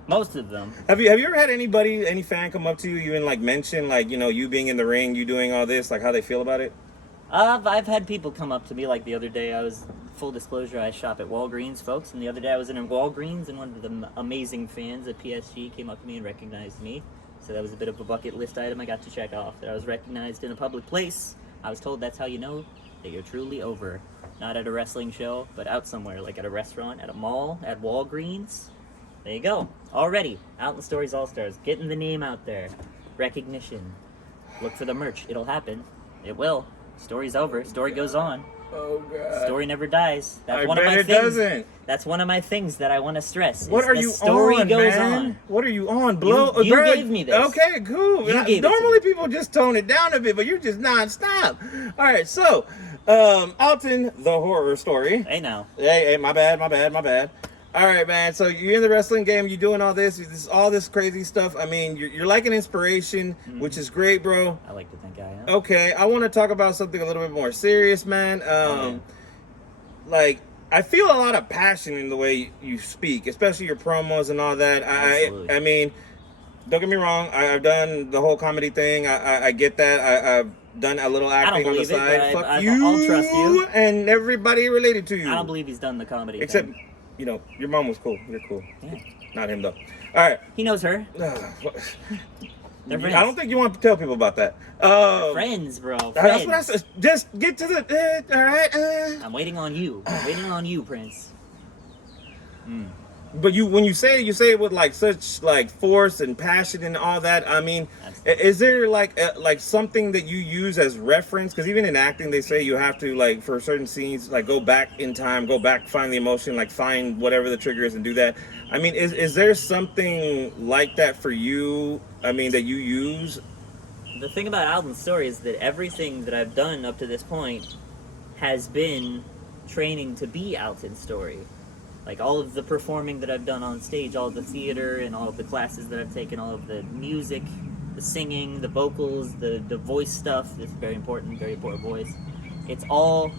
Most of them. Have you ever had any fan come up to you, even like mention like you being in the ring, you doing all this, like how they feel about it? I've had people come up to me, like the other day. Full disclosure, I shop at Walgreens, folks, and the other day I was in a Walgreens, and one of the amazing fans at PSG came up to me and recognized me. So that was a bit of a bucket list item I got to check off. That I was recognized in a public place. I was told that's how you know that you're truly over. Not at a wrestling show, but out somewhere, like at a restaurant, at a mall, at Walgreens. There you go. Already, Alton Story's All-Stars, getting the name out there. Recognition. Look for the merch. It'll happen. It will. Story's over. Story goes on. Oh God. Story never dies. That's I one of bet my it things. doesn't. That's one of my things that I want to stress. What is are the you story on, goes man? on. What are you on? Blow. You Bro, gave me this. Okay, cool. You gave it to Normally me. people just tone it down a bit, but you're just non-stop. All right, so Alton, the horror story. Hey now. Hey, my bad. All right, man. So you're in the wrestling game. You're doing all this all this crazy stuff. I mean, you're like an inspiration, which is great, bro. I like to think I am. Okay, I want to talk about something a little bit more serious, man. Like, I feel a lot of passion in the way you speak, especially your promos and all that. I mean, don't get me wrong. I've done the whole comedy thing. I get that. I've done a little acting on the side. Fuck you. I'll trust you. And everybody related to you. I don't believe he's done the comedy Except, thing. you know, your mom was cool. You're cool. Yeah. Not him, though. All right. He knows her. They're friends. I don't think you want to tell people about that. Friends, bro. That's Friends. what I said. Just get to the. All right. I'm waiting on you. I'm waiting on you, Prince. But when you say it with like such like force and passion and all that. I mean, is there like something that you use as reference? Because even in acting, they say you have to, like, for certain scenes, like, go back in time, go back, find the emotion, like find whatever the trigger is and do that. I mean, is there something like that for you? I mean, that you use? The thing about Alton Story is that everything that I've done up to this point has been training to be Alton Story. Like, all of the performing that I've done on stage, all of the theater and all of the classes that I've taken, all of the music, the singing, the vocals, the voice stuff, that's very important voice. It's all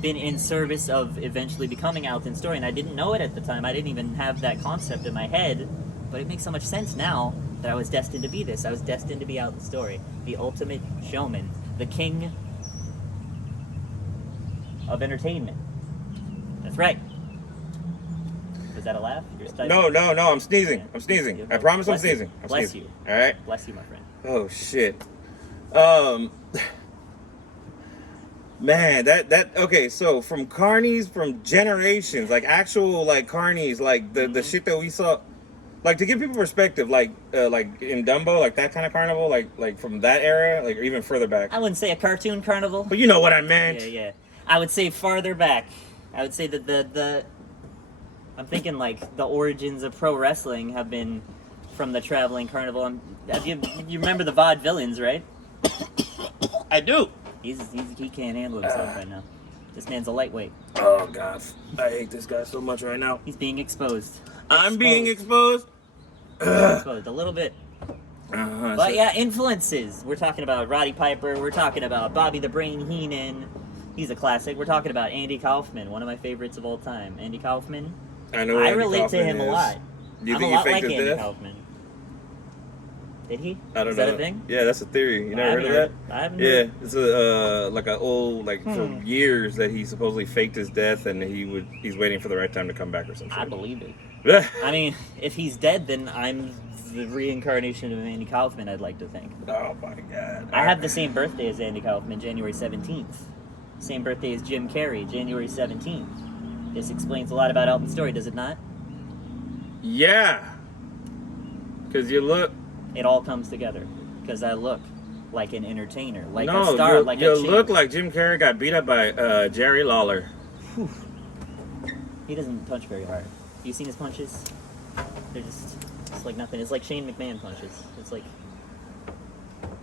been in service of eventually becoming Alton Story, and I didn't know it at the time. I didn't even have that concept in my head, but it makes so much sense now that I was destined to be this. I was destined to be Alton Story, the ultimate showman, the king of entertainment. That's right. Was that a laugh? No, I'm sneezing. Yeah. I'm sneezing. Yeah. I promise I'm Bless you. sneezing. I'm Bless sneezing. you. All right? Bless you, my friend. Oh, shit. Man, that okay, so from carnies from generations, like actual like carnies, like the shit that we saw, like, to give people perspective, like in Dumbo, like that kind of carnival, like from that era, like, or even further back. I wouldn't say a cartoon carnival. But you know what I meant. Yeah. I would say farther back. I would say that the I'm thinking like the origins of pro wrestling have been from the traveling carnival. You remember the vaudevillains, right? I do. He can't handle himself right now. This man's a lightweight. Oh God, I hate this guy so much right now. He's being exposed. I'm being exposed. Exposed a little bit. Uh-huh, But yeah, influences. We're talking about Roddy Piper. We're talking about Bobby the Brain Heenan. He's a classic. We're talking about Andy Kaufman, one of my favorites of all time. Andy Kaufman. I know. I relate to him a lot. Do you I'm think a he lot like faked his Andy death? Kaufman. Did he? I don't know. Is that a thing? Yeah, that's a theory. You never heard of that? I haven't Yeah, heard. it's a like an old for years that he supposedly faked his death and he's waiting for the right time to come back or something. I believe it. I mean, if he's dead, then I'm the reincarnation of Andy Kaufman, I'd like to think. Oh my God! I have the same birthday as Andy Kaufman, January 17th. Same birthday as Jim Carrey, January 17th. This explains a lot about Alton Story, does it not? Yeah. Because you look. It all comes together. Because I look like an entertainer, like No, a star, you, like you a champ. look like Jim Carrey got beat up by Jerry Lawler. He doesn't punch very hard. You seen his punches? They're just, it's like nothing. It's like Shane McMahon punches. It's like,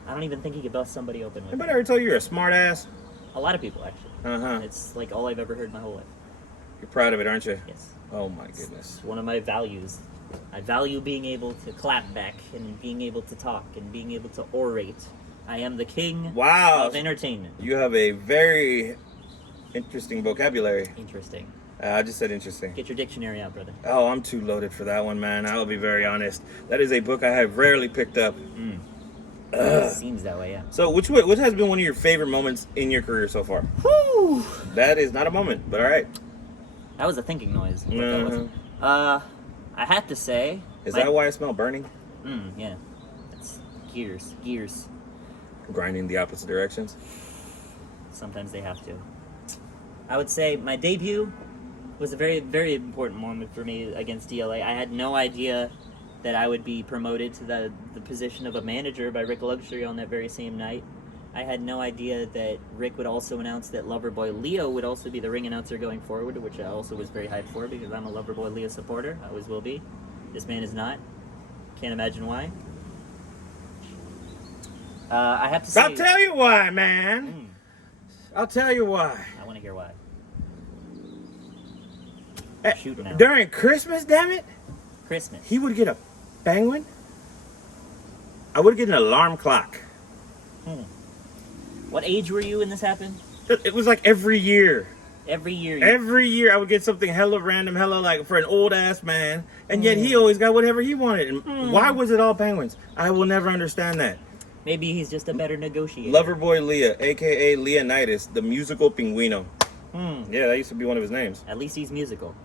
I don't even think he could bust somebody open with Anybody it. ever tell you you're a smart ass? A lot of people, actually. Uh-huh. It's like all I've ever heard my whole life. You're proud of it, aren't you? Yes. Oh my goodness. It's one of my values. I value being able to clap back and being able to talk and being able to orate. I am the king Wow. of entertainment. You have a very interesting vocabulary. Interesting. I just said interesting. Get your dictionary out, brother. Oh, I'm too loaded for that one, man. I will be very honest. That is a book I have rarely picked up. It seems that way, yeah. So, which has been one of your favorite moments in your career so far? Whew. That is not a moment, but all right. That was a thinking noise. What that was. I had to say. Is that why I smell burning? Yeah. That's gears. Grinding the opposite directions. Sometimes they have to. I would say my debut was a very, very important moment for me against DLA. I had no idea that I would be promoted to the position of a manager by Rick Luxury on that very same night. I had no idea that Rick would also announce that Loverboy Leo would also be the ring announcer going forward, which I also was very hyped for because I'm a Loverboy Leo supporter. I always will be. This man is not. Can't imagine why. I have to say... I'll tell you why, man. I'll tell you why. I want to hear why. Shoot now. During Christmas, damn it, Christmas. he would get a penguin. I would get an alarm clock. What age were you when this happened? It was like every year. Every year. Every year I would get something hella random, hella like for an old ass man, and yet he always got whatever he wanted. And why was it all penguins? I will never understand that. Maybe he's just a better negotiator. Loverboy Leah, aka Leonidas, the musical pinguino. Yeah, that used to be one of his names. At least he's musical.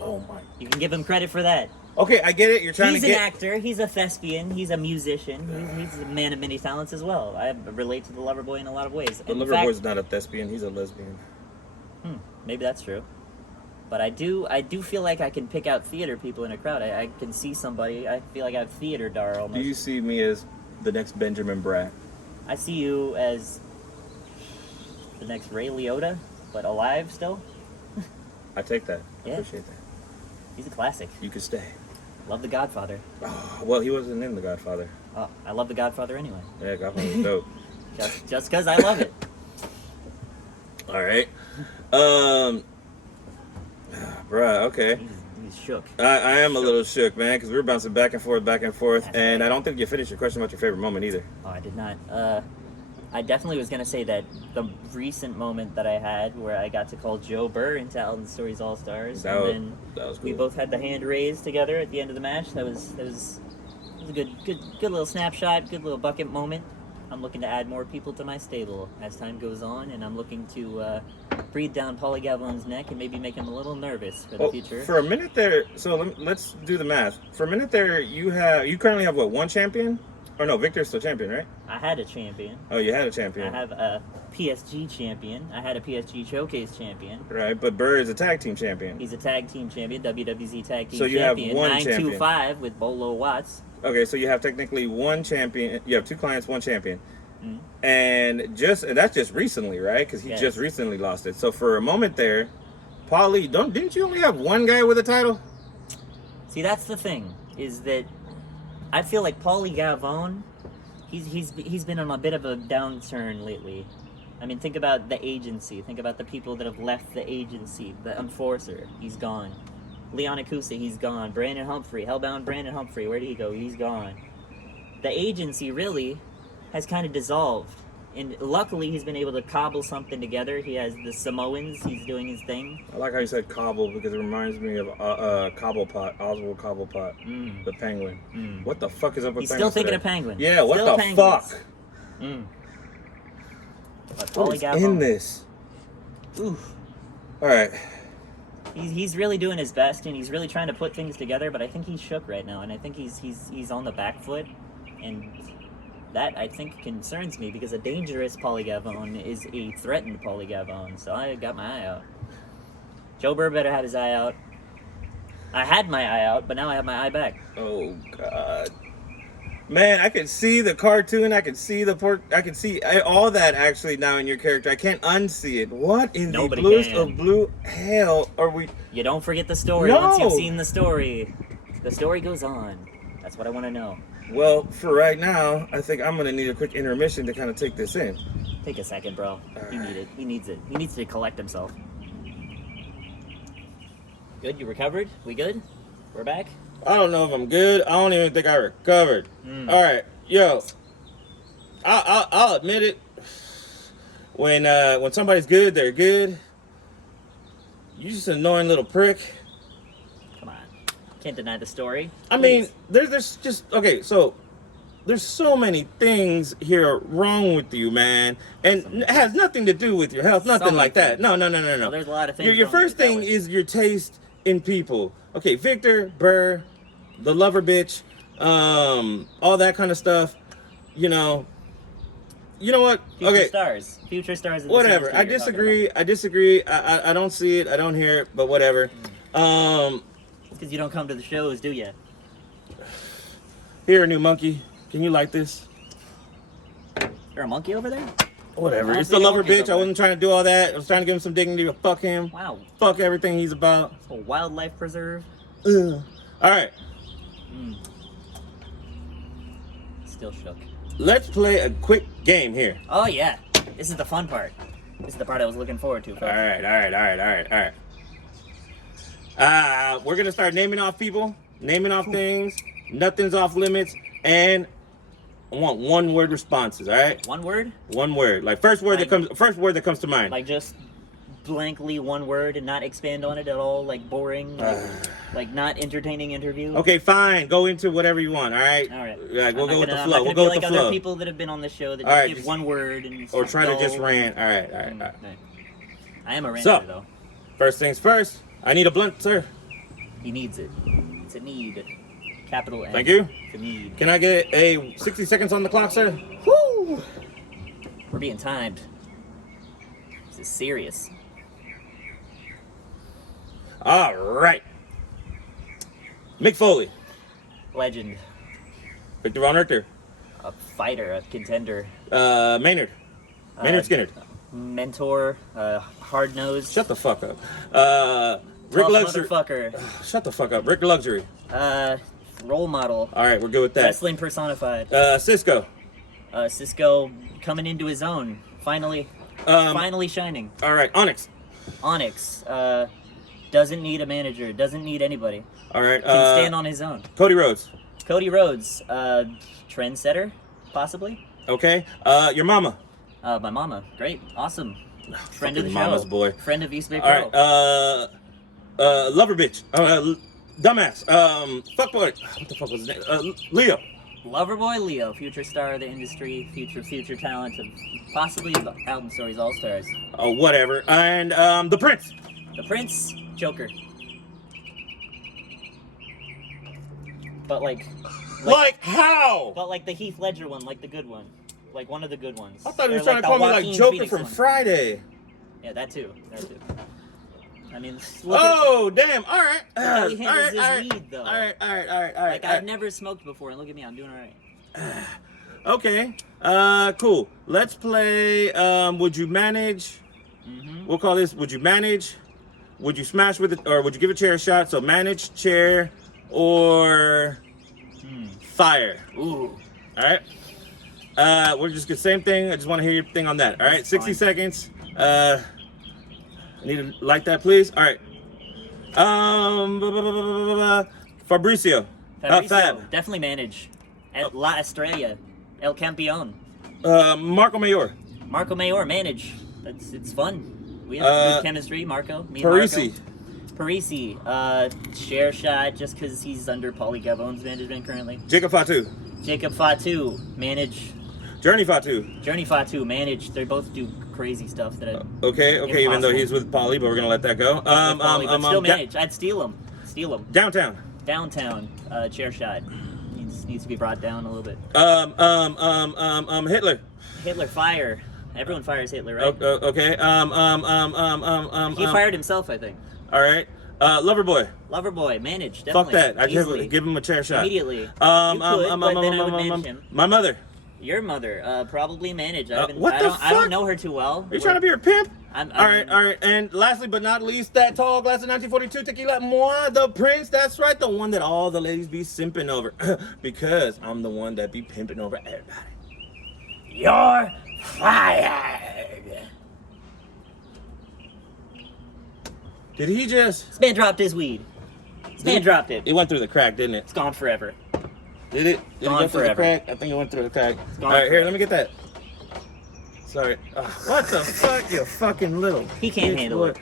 Oh my. You can give him credit for that. Okay, I get it. You're trying He's to get. an actor. He's a thespian. He's a musician. He's a man of many talents as well. I relate to the Loverboy in a lot of ways. The Loverboy's not a thespian. He's a lesbian. Maybe that's true. But I do feel like I can pick out theater people in a crowd. I can see somebody. I feel like I have theater dar almost. Do you see me as the next Benjamin Bratt? I see you as the next Ray Liotta, but alive still. I take that. I Yeah. appreciate that. He's a classic. You could stay. Love The Godfather. Oh, well, he wasn't in The Godfather. Oh, I love The Godfather anyway. Yeah, Godfather was dope. Just because I love it. All right. Bruh, okay. He's shook. I am a little shook, man, because we're bouncing back and forth, and I don't think you finished your question about your favorite moment either. Oh, I did not. I definitely was going to say that the recent moment that I had where I got to call Joe Burr into Alton Story's All-Stars, That was we cool. both had the hand raised together at the end of the match. That was a good little snapshot, good little bucket moment. I'm looking to add more people to my stable as time goes on, and I'm looking to breathe down Paulie Gavon's neck and maybe make him a little nervous for the future. For a minute there, so let's do the math. For a minute there, you currently have what, one champion? Or no, Victor's still champion, right? I had a champion. Oh, you had a champion. I have a PSG champion. I had a PSG Showcase champion. Right, but Burr is a tag team champion. He's a tag team champion, WWZ tag team So you champion. have one 925 with Bolo Watts. Okay, so you have technically one champion. You have two clients, one champion. And that's just recently, right? Because he just recently lost it. So for a moment there, Paulie, didn't you only have one guy with a title? See, that's the thing, is that I feel like Paulie Gavon, he's been on a bit of a downturn lately. I mean, think about the agency. Think about the people that have left the agency. The enforcer, he's gone. Leon Akusa, he's gone. Brandon Humphrey, Hellbound Brandon Humphrey, where did he go? He's gone. The agency really has kind of dissolved. And luckily, he's been able to cobble something together. He has the Samoans. He's doing his thing. I like how you said cobble because it reminds me of Cobblepot, Oswald Cobblepot, the penguin. What the fuck is up with He's penguins still thinking today? of penguins. Yeah, what Still the penguins. fuck? But What Paulie is Gavon, in this? oof. All right. He's really doing his best, and he's really trying to put things together, but I think he's shook right now, and I think he's on the back foot, and that, I think, concerns me, because a dangerous Paulie Gavon is a threatened Paulie Gavon, so I got my eye out. Joe Burr better have his eye out. I had my eye out, but now I have my eye back. Oh, God. Man, I can see the cartoon. I can see I can see all that actually now in your character. I can't unsee it. What in Nobody the bluest can. of blue hell are we? You don't forget the story No. once you've seen the story. The story goes on. That's what I want to know. Well, for right now, I think I'm going to need a quick intermission to kind of take this in. Take a second, bro. You need it. He needs it. He needs to collect himself. Good? You recovered? We good? We're back? I don't know if I'm good. I don't even think I recovered. All right, yo. I'll admit it. When somebody's good, they're good. You just an annoying little prick. Come on. Can't deny the story. I mean, there's just okay. So there's so many things here wrong with you, man, and it has nothing to do with your health, nothing like that. No. Well, there's a lot of things Your wrong first with it that thing way. is your taste in people. Okay, Victor, Burr, the lover bitch, all that kind of stuff. You know what? Future stars. Of the Whatever. industry I you're talking disagree. I don't see it. I don't hear it. But whatever. about. Because you don't come to the shows, do you? Here, new monkey. Can you like this? You're a monkey over there? Whatever. Well, It's the they lover don't give bitch. I a- wasn't trying to do all that. I was trying to give him some dignity, but fuck him. Wow. Fuck everything he's about. A wildlife preserve. Ugh. All right. Still shook. Let's play a quick game here. Oh yeah, this is the fun part. This is the part I was looking forward to. Folks. All right. We're gonna start naming off people, naming off things. Nothing's off limits, and I want one-word responses. All right. One word? One word. Like first word that comes to mind. Like just blankly one word and not expand on it at all. Like boring. Like not entertaining interview. Okay, fine. Go into whatever you want. All right. All right. Like we'll go with the I'm flow. not We'll gonna go be with like the other flow. people that have been on the show that All just right, give just- one word and Or try to go. just rant. All right. Right. I am a ranter So- though. First things first. I need a blunt, sir. He needs it. It's a need. Capital N. Thank you. It's a need. Can I get a 60 seconds on the clock, sir? Woo! We're being timed. This is serious. All right. Mick Foley. Legend. Victor Von Richter. A fighter. A contender. Maynard. Maynard Skinner. Mentor. Hard nosed. Shut the fuck up. Rick tough Luxury. motherfucker. Shut the fuck up. Rick Luxury. Role model. All right, we're good with that. Wrestling personified. Cisco. Cisco coming into his own. Finally shining. All right, Onyx. Onyx. Doesn't need a manager. Doesn't need anybody. All right. Can stand on his own. Cody Rhodes. Cody Rhodes. Trendsetter, possibly. Okay. Your mama. My mama. Great. Awesome. Friend of the Fucking show. mama's boy. Friend of East Bay All Pro. right. Lover bitch. Dumbass. Fuckboy. What the fuck was his name? Leo. Loverboy Leo, future star of the industry, future talent of possibly the Alton Story's All Stars. Oh, whatever. And the Prince. The Prince, Joker. But Like how? but like the Heath Ledger one, like the good one, like one of the good ones. I thought he was Or trying to the call me like Joaquin Joker Phoenix from one. Friday. Yeah, that too. I mean, look Oh, damn. All right. how he handles his weed, though. All right. like I've never smoked before, and look at me, I'm doing all right. Okay. Cool. Let's play. Would you manage? We'll call this. Would you manage? Would you smash with it, or would you give a chair a shot? So manage, chair, or fire. Ooh. All right. We're just the same thing. I just want to hear your thing on that. All right. 60 fine. seconds. I need to like that, please. All right. Fabricio. Fab. Definitely manage. At La Estrella, El Campeon. Marco Mayor. Marco Mayor, manage. It's fun. We have good chemistry, Marco. Me and Parisi. Marco. Parisi, share shot just because he's under Paulie Gavon's management currently. Jacob Fatu. Jacob Fatu, manage. Journey Fatu. Journey Fatu, manage. They both do crazy stuff that I. Okay, even though Impossible. he's with Polly, but we're gonna let that go. But still manage. I'd steal him. Downtown. Downtown, chair shot. Needs to be brought down a little bit. Hitler. Hitler, fire. Everyone fires Hitler, right? Okay. He fired himself, I think. All right. Loverboy. Loverboy, manage. Fuck Definitely. that. I just Easily. give him a chair shot. Immediately. You could, but then I would manage him. My mother. Your mother, probably manage. What I the don't fuck? know her too well. Are you trying to be her pimp? All All right. And lastly but not least, that tall glass of 1942 tequila, moi, the Prince. That's right, the one that all the ladies be simping over, because I'm the one that be pimping over everybody. You're fired. Did he just? This man dropped his weed. This man dropped it. It went through the crack, didn't it? It's gone forever. Did it? Did Gone it go through the forever. crack? I think it went through the crack. gone All right, here, forever. let me get that. Sorry. What the fuck, you fucking little. He can't bitch handle boy. it.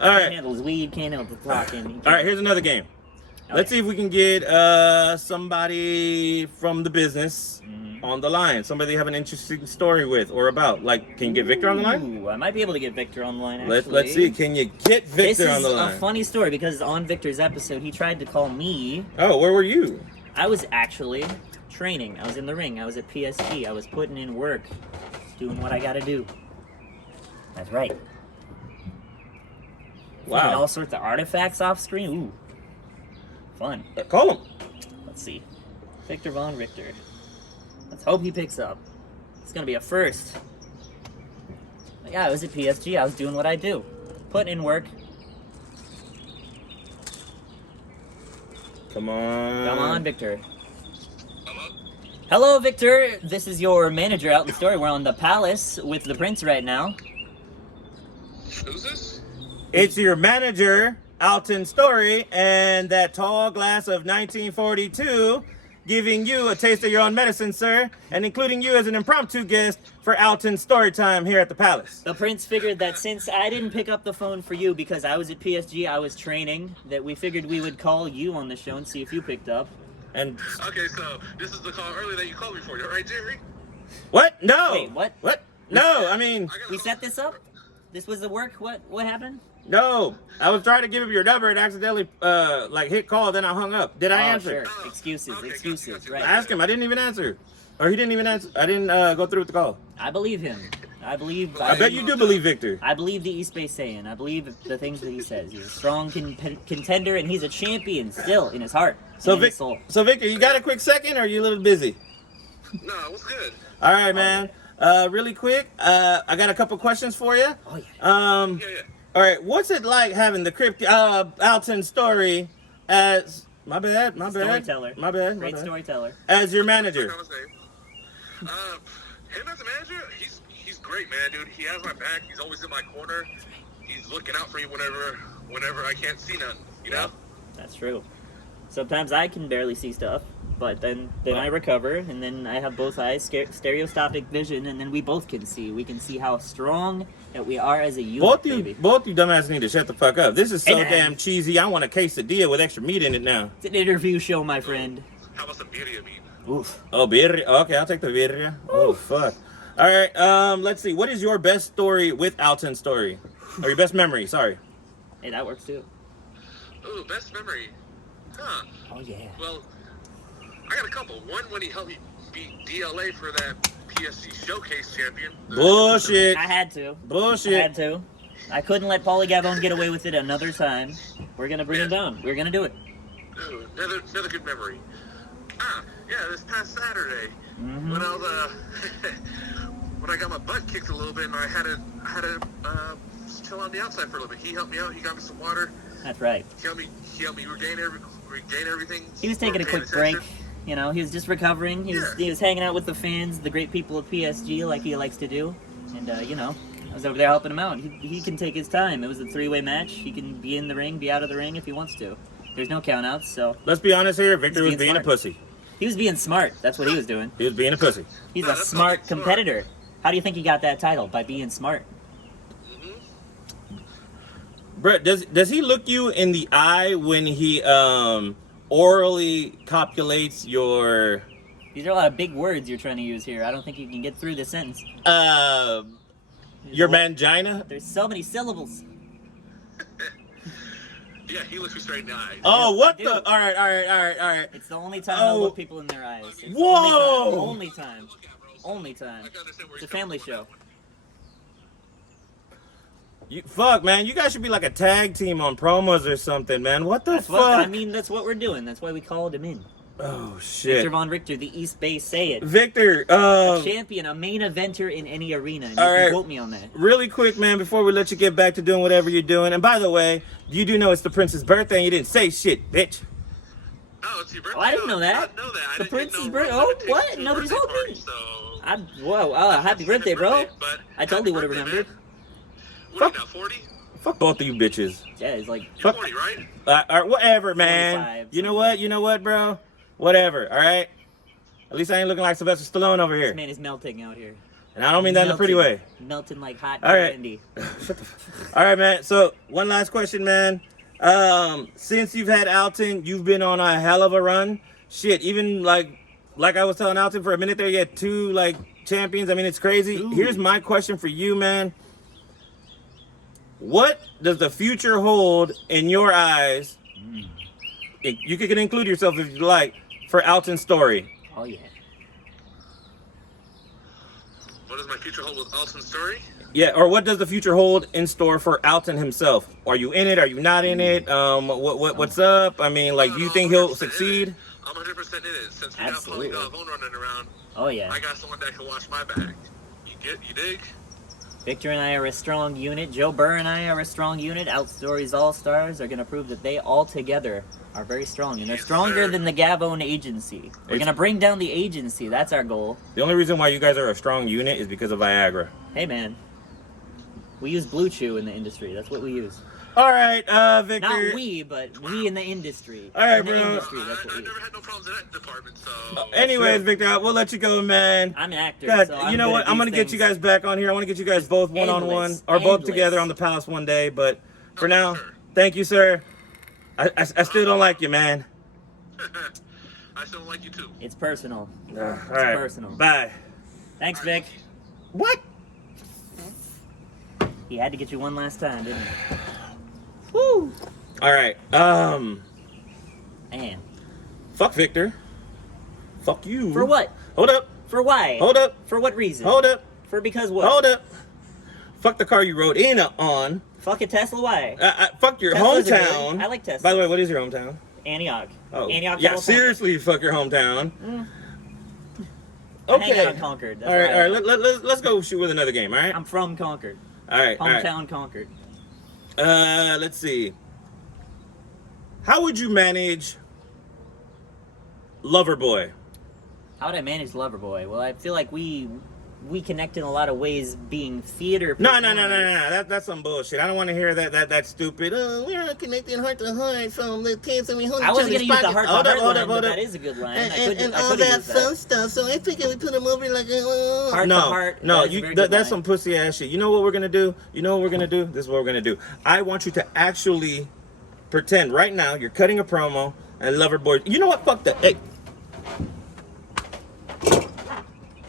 All Can't right. handle his weed. Can't handle the talking. All right, here's another game. Let's see if we can get somebody from the business on the line. Somebody you have an interesting story with or about. Like, can you get Victor on the line? Ooh, I might be able to get Victor on the line. Actually. Let's see. Can you get This Victor is on the a line? funny story because on Victor's episode, he tried to call me. Oh, where were you? I was actually training. I was in the ring. I was at PSG. I was putting in work, doing what I got to do. That's right. Finding all Wow. sorts of artifacts off screen. Ooh, fun. Call him. Let's see. Victor Von Richter. Let's hope he picks up. It's gonna be a first. Yeah, I was at PSG. I was doing what I do. Putting in work. Come on. Come on, Victor. Hello, Victor. This is your manager, Alton Story. We're on the Palace with the Prince right now. Who's this? It's your manager, Alton Story, and that tall glass of 1942, giving you a taste of your own medicine, sir, and including you as an impromptu guest for Alton Story Time here at the Palace. The Prince figured that since I didn't pick up the phone for you because I was at PSG, I was training, that we figured we would call you on the show and see if you picked up. And Okay, so this is the call earlier that you called me for, right, Jerry? what? No. Wait, what? What? No, I mean, We set this up? This was the work? What happened? no. I was trying to give him your number and accidentally hit call, then I hung up. Did I answer? Sure. Excuses, Okay, excuses, gotcha. right. I asked him. I didn't even answer. Or he didn't even answer. I didn't go through with the call. I believe him. I believe. I bet you do believe Victor. I believe the East Bay saying. I believe the things that he says. He's a strong contender, and he's a champion still in his heart. So, and in his soul. Victor, you got a quick second, or are you a little busy? No, what's good? All right, man. Really quick, I got a couple questions for you. Oh yeah. Yeah. All right, what's it like having the Alton Story as my bad, Storyteller. my bad, Great storyteller. as your manager? Him as a manager, he's great, man, dude. He has my back. He's always in my corner. He's looking out for me whenever I can't see nothing. You know? That's true. Sometimes I can barely see stuff, but then I recover, and then I have both eyes, stereoscopic vision, and then we both can see. We can see how strong that we are as a unit, baby. Both you dumbasses need to shut the fuck up. This is so And- damn cheesy. I want a quesadilla with extra meat in it now. It's an interview show, my friend. How about some birria meat? Oof. Oh, birria. Okay, I'll take the birria. Oh, fuck. All right, let's see. What is your best story with Alton Story? Or your best memory, sorry. Hey, that works too. Ooh, best memory. Huh. Oh yeah. Well, I got a couple. One when he helped me beat DLA for that PSG Showcase champion. Bullshit. I had to. Bullshit. I had to. I couldn't let Paulie Gavone get away with it another time. We're gonna bring him down. We're gonna do it. Ooh, another good memory. Yeah, this past Saturday when I was when I got my butt kicked a little bit and I had to just chill on the outside for a little bit. He helped me out. He got me some water. That's right. He helped me regain everything. He was taking a quick break. You know, he was just recovering. He was hanging out with the fans, the great people of PSG, like he likes to do. And you know, I was over there helping him out. He can take his time. It was a three-way match. He can be in the ring, be out of the ring if he wants to. There's no countouts, so Let's be honest here. Victor was He's being being a pussy. he was being smart. That's what he was doing. He was being a pussy. He's No, a that's smart not smart. competitor. How do you think he got that title? By being smart. Brett, does he look you in the eye when he orally copulates your These are a lot of big words you're trying to use here. I don't think you can get through the sentence. your mangina? There's so many syllables. Yeah, he looks me straight in the eyes. Oh, what I the? do. All right. It's the only time I Oh. look people in their eyes. It's the Whoa! Only time. Only time. I can understand where It's a he's coming family from. show. Fuck, man, you guys should be like a tag team on promos or something, man. What the That's fuck? what, I mean, that's what we're doing. That's why we called him in. Oh Victor shit, Von Richter, the East Bay say it. Victor. A champion, a main eventer in any arena. And you All can right. quote me on that. Really quick, man, before we let you get back to doing whatever you're doing. And by the way, you do know it's the Prince's birthday, and you didn't say shit, bitch. Oh, it's your birthday. Oh, I didn't know that. I didn't know that. I The didn't Prince's know birthday- we were oh, gonna take what? him to a Nobody's birthday told me. party, so Whoa, happy birthday, bro. but I totally would have happy birthday, remembered. man. What are you now, 40? Fuck both of you bitches. Yeah, it's like, You're Fuck. 40, right? Whatever, man. 45, You know what, bro? Whatever, all right? At least I ain't looking like Sylvester Stallone over here. this man is melting out here. And I don't mean that in a pretty way. Melting like hot All right. candy. All right, man. So, one last question, man. Since you've had Alton, you've been on a hell of a run. Shit, even like I was telling Alton for a minute there, you had two, champions. I mean, it's crazy. Ooh. Here's my question for you, man. What does the future hold in your eyes? You can include yourself if you like, for Alton Story. Oh, yeah. What does my future hold with Alton Story? Yeah, or what does the future hold in store for Alton himself? Are you in it? Are you not in it? What's up? I mean, do you think he'll 100% in succeed? it. I'm 100% in it. Since we Absolutely. got Paulie Gavone running around, Oh, yeah. I got someone that can watch my back. You dig? Victor and I are a strong unit. Joe Burr and I are a strong unit. Alton Story's All-Stars are going to prove that they all together are very strong. And they're stronger than the Gavone agency. We're going to bring down the agency. That's our goal. The only reason why you guys are a strong unit is because of Viagra. Hey, man. We use Blue Chew in the industry. That's what we use. All right, Victor. Not we, but we in the industry. All right, in the bro. industry, that's what I we never use. had no problems in that department, so. Anyways, Victor, we'll let you go, man. I'm an actor, God, so I'm you know good what? at I'm these gonna get you things. guys back on here. I want to get you guys both one-on-one Endless. or both Endless. together on the palace one day. But for Oh, now, sure. thank you, sir. I still don't like you, man. I still don't like you too. It's personal. All right, personal. Bye. Thanks, Vic. What? He had to get you one last time, didn't he? Woo! All right. Man. Fuck Victor. Fuck you. For what? Hold up. For why? Hold up. For what reason? Hold up. For because what? Hold up. Fuck the car you rode in on. Fuck a Tesla, why? Fuck your Teslas are hometown. good. I like Teslas. By the way, what is your hometown? Antioch. Oh, Antioch, yeah. California. Seriously, fuck your hometown. I hang out Okay. in Concord. That's All right, where I all right. am. Let's go shoot with another game. All right. I'm from Concord. All right. All right. Hometown Concord. Let's see. How would you manage Loverboy? How would I manage Loverboy? Well, I feel like we connect in a lot of ways being theater No. performers. That's some bullshit. I don't want to hear that stupid. Oh, we're not connecting heart to heart, so the kids and we hold I each wasn't other's going to use the pockets. heart to heart line, hold but up. that is a good line. And I all could that use fun that. stuff. So I figured we put him over like Heart to heart. No, that is a very good that's line. some pussy ass shit. You know what we're gonna do? This is what we're gonna do. I want you to actually pretend right now you're cutting a promo and Loverboy. You know what? Fuck that. Hey.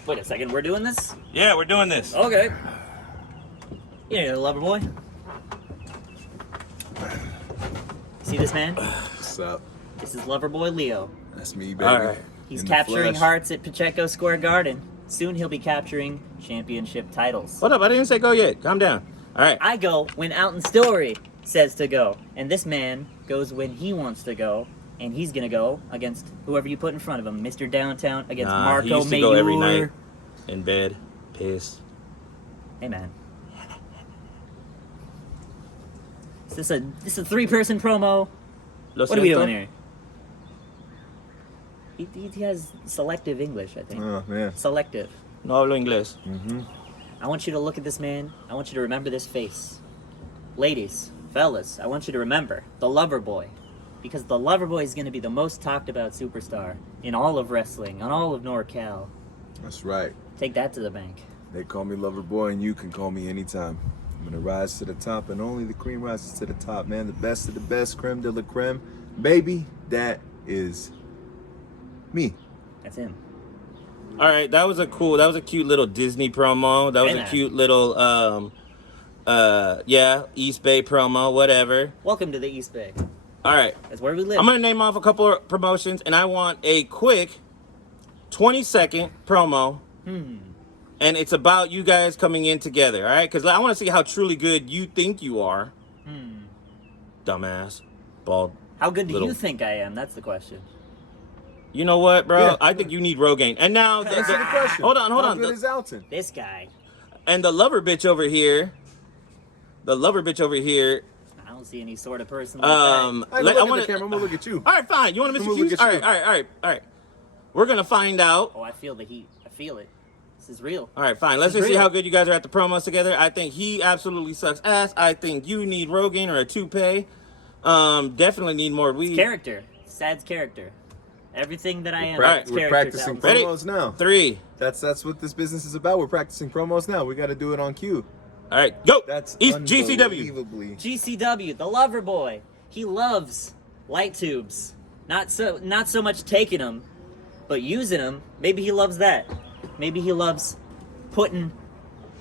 Wait a second, we're doing this? Yeah, we're doing this. Okay. Yeah, Loverboy. See this man? What's up? This is Loverboy Leo. That's me, baby. All right. He's In the capturing flesh. hearts at Pacheco Square Garden. Soon he'll be capturing championship titles. Hold up, I didn't say go yet. Calm down. All right. I go when Alton Story says to go. And this man goes when he wants to go. And he's going to go against whoever you put in front of him. Mr. Downtown against Nah, Marco he used to Mayor. go every night in bed, pissed. Hey, man. Is this a three-person promo? Lo What are we siento. doing here? He has selective English, I think. Oh, man. Selective. No hablo inglés. I want you to look at this man. I want you to remember this face. Ladies, fellas, I want you to remember the Loverboy. Because the Loverboy is going to be the most talked about superstar in all of wrestling, on all of NorCal. That's right. Take that to the bank. They call me Loverboy, and you can call me anytime. I'm gonna rise to the top, and only the cream rises to the top, man. The best of the best, creme de la creme. Baby, that is me. That's him. All right, that was a cute little Disney promo. That was Hey, a man. cute little East Bay promo, whatever. Welcome to the East Bay. All right. That's where we live. I'm going to name off a couple of promotions and I want a quick 20-second promo. And it's about you guys coming in together, all right? Cuz I want to see how truly good you think you are. Dumbass. Bald. How good do little- you think I am? That's the question. You know what, bro? Yeah. I think you need Rogaine. And now Answer the question. Hold on. How good is Alton? This guy. And the lover bitch over here. I don't see any sort of person like that. I like, look wanna- at the camera. I'm gonna look at you. All right, fine. You want to I'm Mr. gonna look Hughes? at All you. right. We're going to find out. Oh, I feel the heat. I feel it. This is real. All right, fine. Let's This is just see real. how good you guys are at the promos together. I think he absolutely sucks ass. I think you need Rogaine or a toupee. Definitely need more weed. Character. Sad's character. Everything that I am. Right. it's We're character practicing talent. Ready? promos now. 3. That's what this business is about. We're practicing promos now. We got to do it on cue. All right, go. That's East GCW. unbelievably. GCW, the lover boy. He loves light tubes. Not so much taking them, but using them. Maybe he loves that. Maybe he loves putting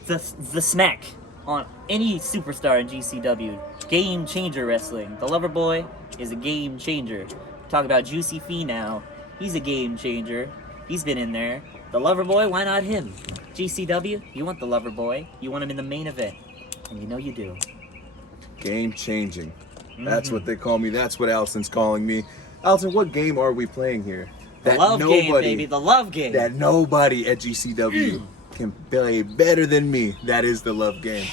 the smack on any superstar in GCW. Game changer wrestling. The lover boy is a game changer. Talk about Juicy Fee now. He's a game changer. He's been in there. The lover boy, why not him? GCW, you want the lover boy. You want him in the main event. And you know you do. Game changing. That's what they call me. That's what Alton's calling me. Alton, what game are we playing here? The love game, baby. The love game. That nobody at GCW can play better than me. That is the love game.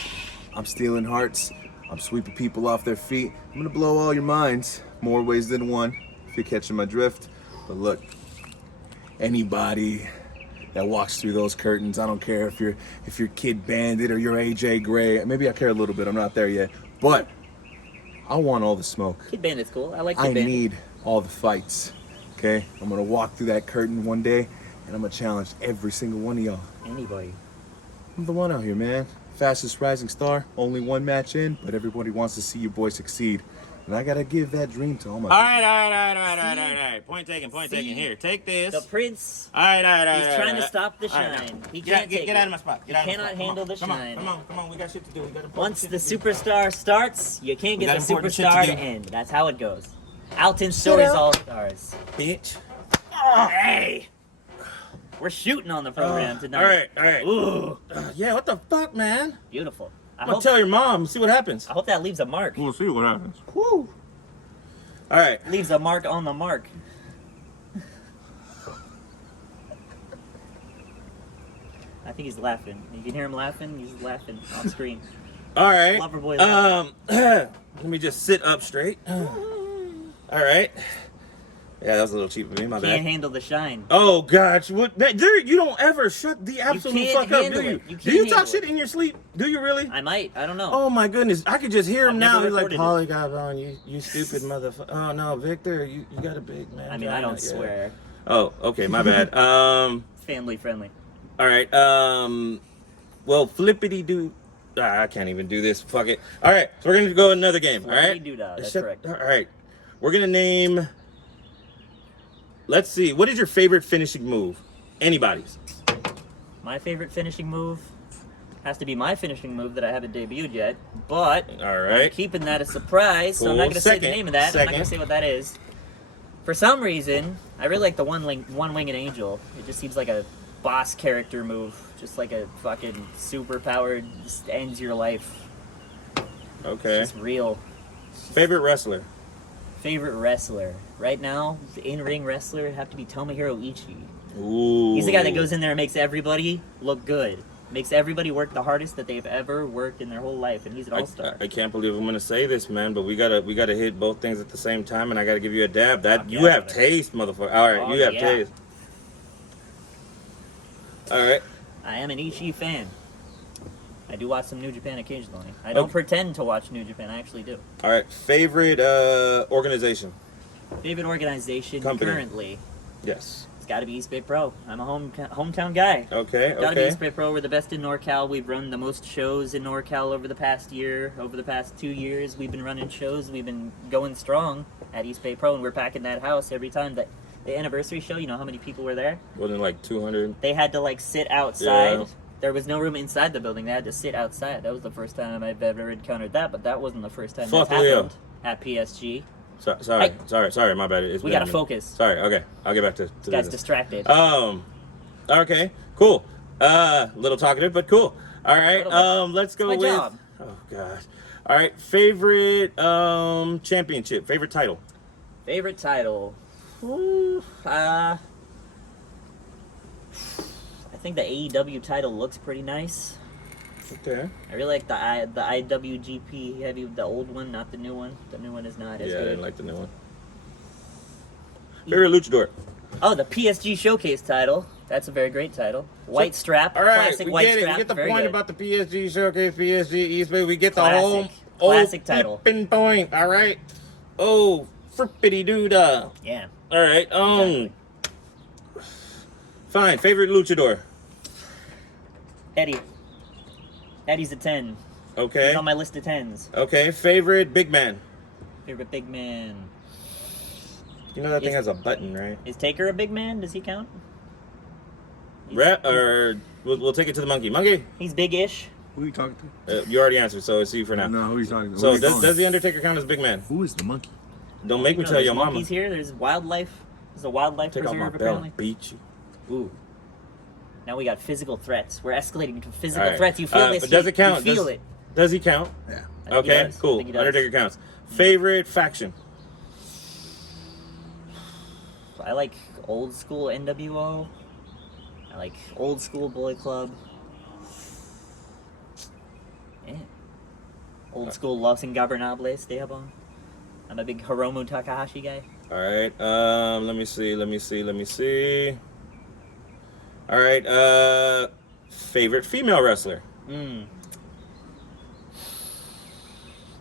I'm stealing hearts. I'm sweeping people off their feet. I'm gonna blow all your minds, more ways than one, if you're catching my drift. But look, anybody that walks through those curtains, I don't care if you're Kid Bandit or you're AJ Gray. Maybe I care a little bit. I'm not there yet, but I want all the smoke. Kid Bandit's cool. I like Kid I Bandit. need all the fights. Okay, I'm gonna walk through that curtain one day, and I'm gonna challenge every single one of y'all. Anybody. I'm the one out here, man. Fastest rising star. Only one match in, but everybody wants to see your boy succeed. And I gotta give that dream to all my All right. Point taken. Here, take this. The prince. All right. He's trying to stop the shine. He can't take get out it. of my spot. He cannot handle the shine. Come on. We got shit to do. We got important Once shit the to do. superstar starts, you can't We get got the important shit superstar to to do. end. That's how it goes. Alton Story's out. All Stars. Bitch. Hey! We're shooting on the program tonight. All right. Ooh, Yeah, what the fuck, man? beautiful. I I'm gonna hope, tell your mom. See what happens. I hope that leaves a mark. We'll see what happens. Woo. All right. Leaves a mark on the mark. I think he's laughing. You can hear him laughing. He's laughing off screen. All right. Loverboy Let me just sit up straight. All right. Yeah, that was a little cheap of me. My Can't bad. handle the shine. Oh gosh, what? Dude, you don't ever shut the absolute can't fuck up, handle do you? it. You Do can't you talk handle shit it. in your sleep? Do you really? I might. I don't know. Oh my goodness, I could just hear him I've now. never He's like, recorded Polygabon, you stupid motherfucker. Oh no, Victor, you got a big man. I mean, I don't swear. Oh, okay, my bad. Family friendly. All right. Well, flippity doo. I can't even do this. Fuck it. All right, so we're gonna go another game. All right. Flippity-doo-dah, that's Shut- correct. All right, we're gonna name. Let's see. What is your favorite finishing move? Anybody's. My favorite finishing move has to be my finishing move that I haven't debuted yet, but All I'm right. keeping that a surprise, so I'm not Cool. going to say the Second. name of that. I'm not Second. going to say what that is. For some reason, I really like the one-winged angel. It just seems like a boss character move, just like a fucking super powered, just ends your life. Okay. It's real. Favorite wrestler. Favorite wrestler right now, the in-ring wrestler would have to be Tomohiro Ishii. Ooh. He's the guy that goes in there and makes everybody look good. Makes everybody work the hardest that they've ever worked in their whole life, and he's an all-star. I can't believe I'm gonna say this, man, but we gotta hit both things at the same time, and I gotta give you a dab. That Fuck you yeah, have brother. taste, motherfucker. All right, Oh, you have yeah. taste. All right. I am an Ishii fan. I do watch some New Japan occasionally. I don't Okay. pretend to watch New Japan. I actually do. All right. Favorite organization. Favorite organization Company. currently? Yes. It's got to be East Bay Pro. I'm a hometown guy. Okay. Gotta be Okay. East Bay Pro. We're the best in NorCal. We've run the most shows in NorCal over the past year. Over the past 2 years, we've been running shows. We've been going strong at East Bay Pro, and we're packing that house every time. That the anniversary show, you know how many people were there? Wasn't it like 200. They had to like sit outside. Yeah. There was no room inside the building. They had to sit outside. That was the first time I've ever encountered that, but that wasn't the first time Fuck that Leo. happened at PSG. Sorry. Hey. Sorry. My bad. It's We been gotta a minute. focus. Sorry. Okay. I'll get back to This guy's this. distracted. Okay. Cool. Little talkative, but cool. All right. Little bit. Let's go It's my with. job. Oh gosh. All right. Favorite championship. Favorite title. Favorite title? Ooh, I think the AEW title looks pretty nice. Okay. I really like the IWGP heavy, the old one, not the new one. The new one is not as Yeah, I good. didn't like the new one. Favorite luchador. Oh, the PSG Showcase title. That's a very great title. White strap, All right, classic we white get it. strap. We get the very point good. about the PSG showcase, PSG East Bay. We get the Classic. whole Classic title. flipping point. All right. Oh, frippity doo-dah. Yeah. All right. Exactly. Fine. Favorite luchador. Eddie. Eddie's a 10. Okay. He's on my list of 10s. Okay. Favorite big man. Favorite big man. You know that thing Is- has a button, right? Is Taker a big man? Does he count? Or we'll take it to the monkey. Monkey. He's big-ish. Who are you talking to? You already answered, so it's you for now. No, who are you talking to? So Who you calling? does the Undertaker count as big man? Who is the monkey? Don't make me tell there's your mama. monkeys here. There's wildlife. There's a wildlife Take off my preserve, belt. apparently. Beat you. Ooh. Now we got physical threats. We're escalating to physical All right. threats. You feel this? But does it count? You feel does, it. Does he count? Yeah. I think he Okay, does. I cool. think he does. Undertaker counts. Favorite faction? I like old school NWO. I like Old School Bullet Club. Yeah. Old School Los Ingobernables de Japón. I'm a big Hiromu Takahashi guy. All right. Let me see. All right. Favorite female wrestler?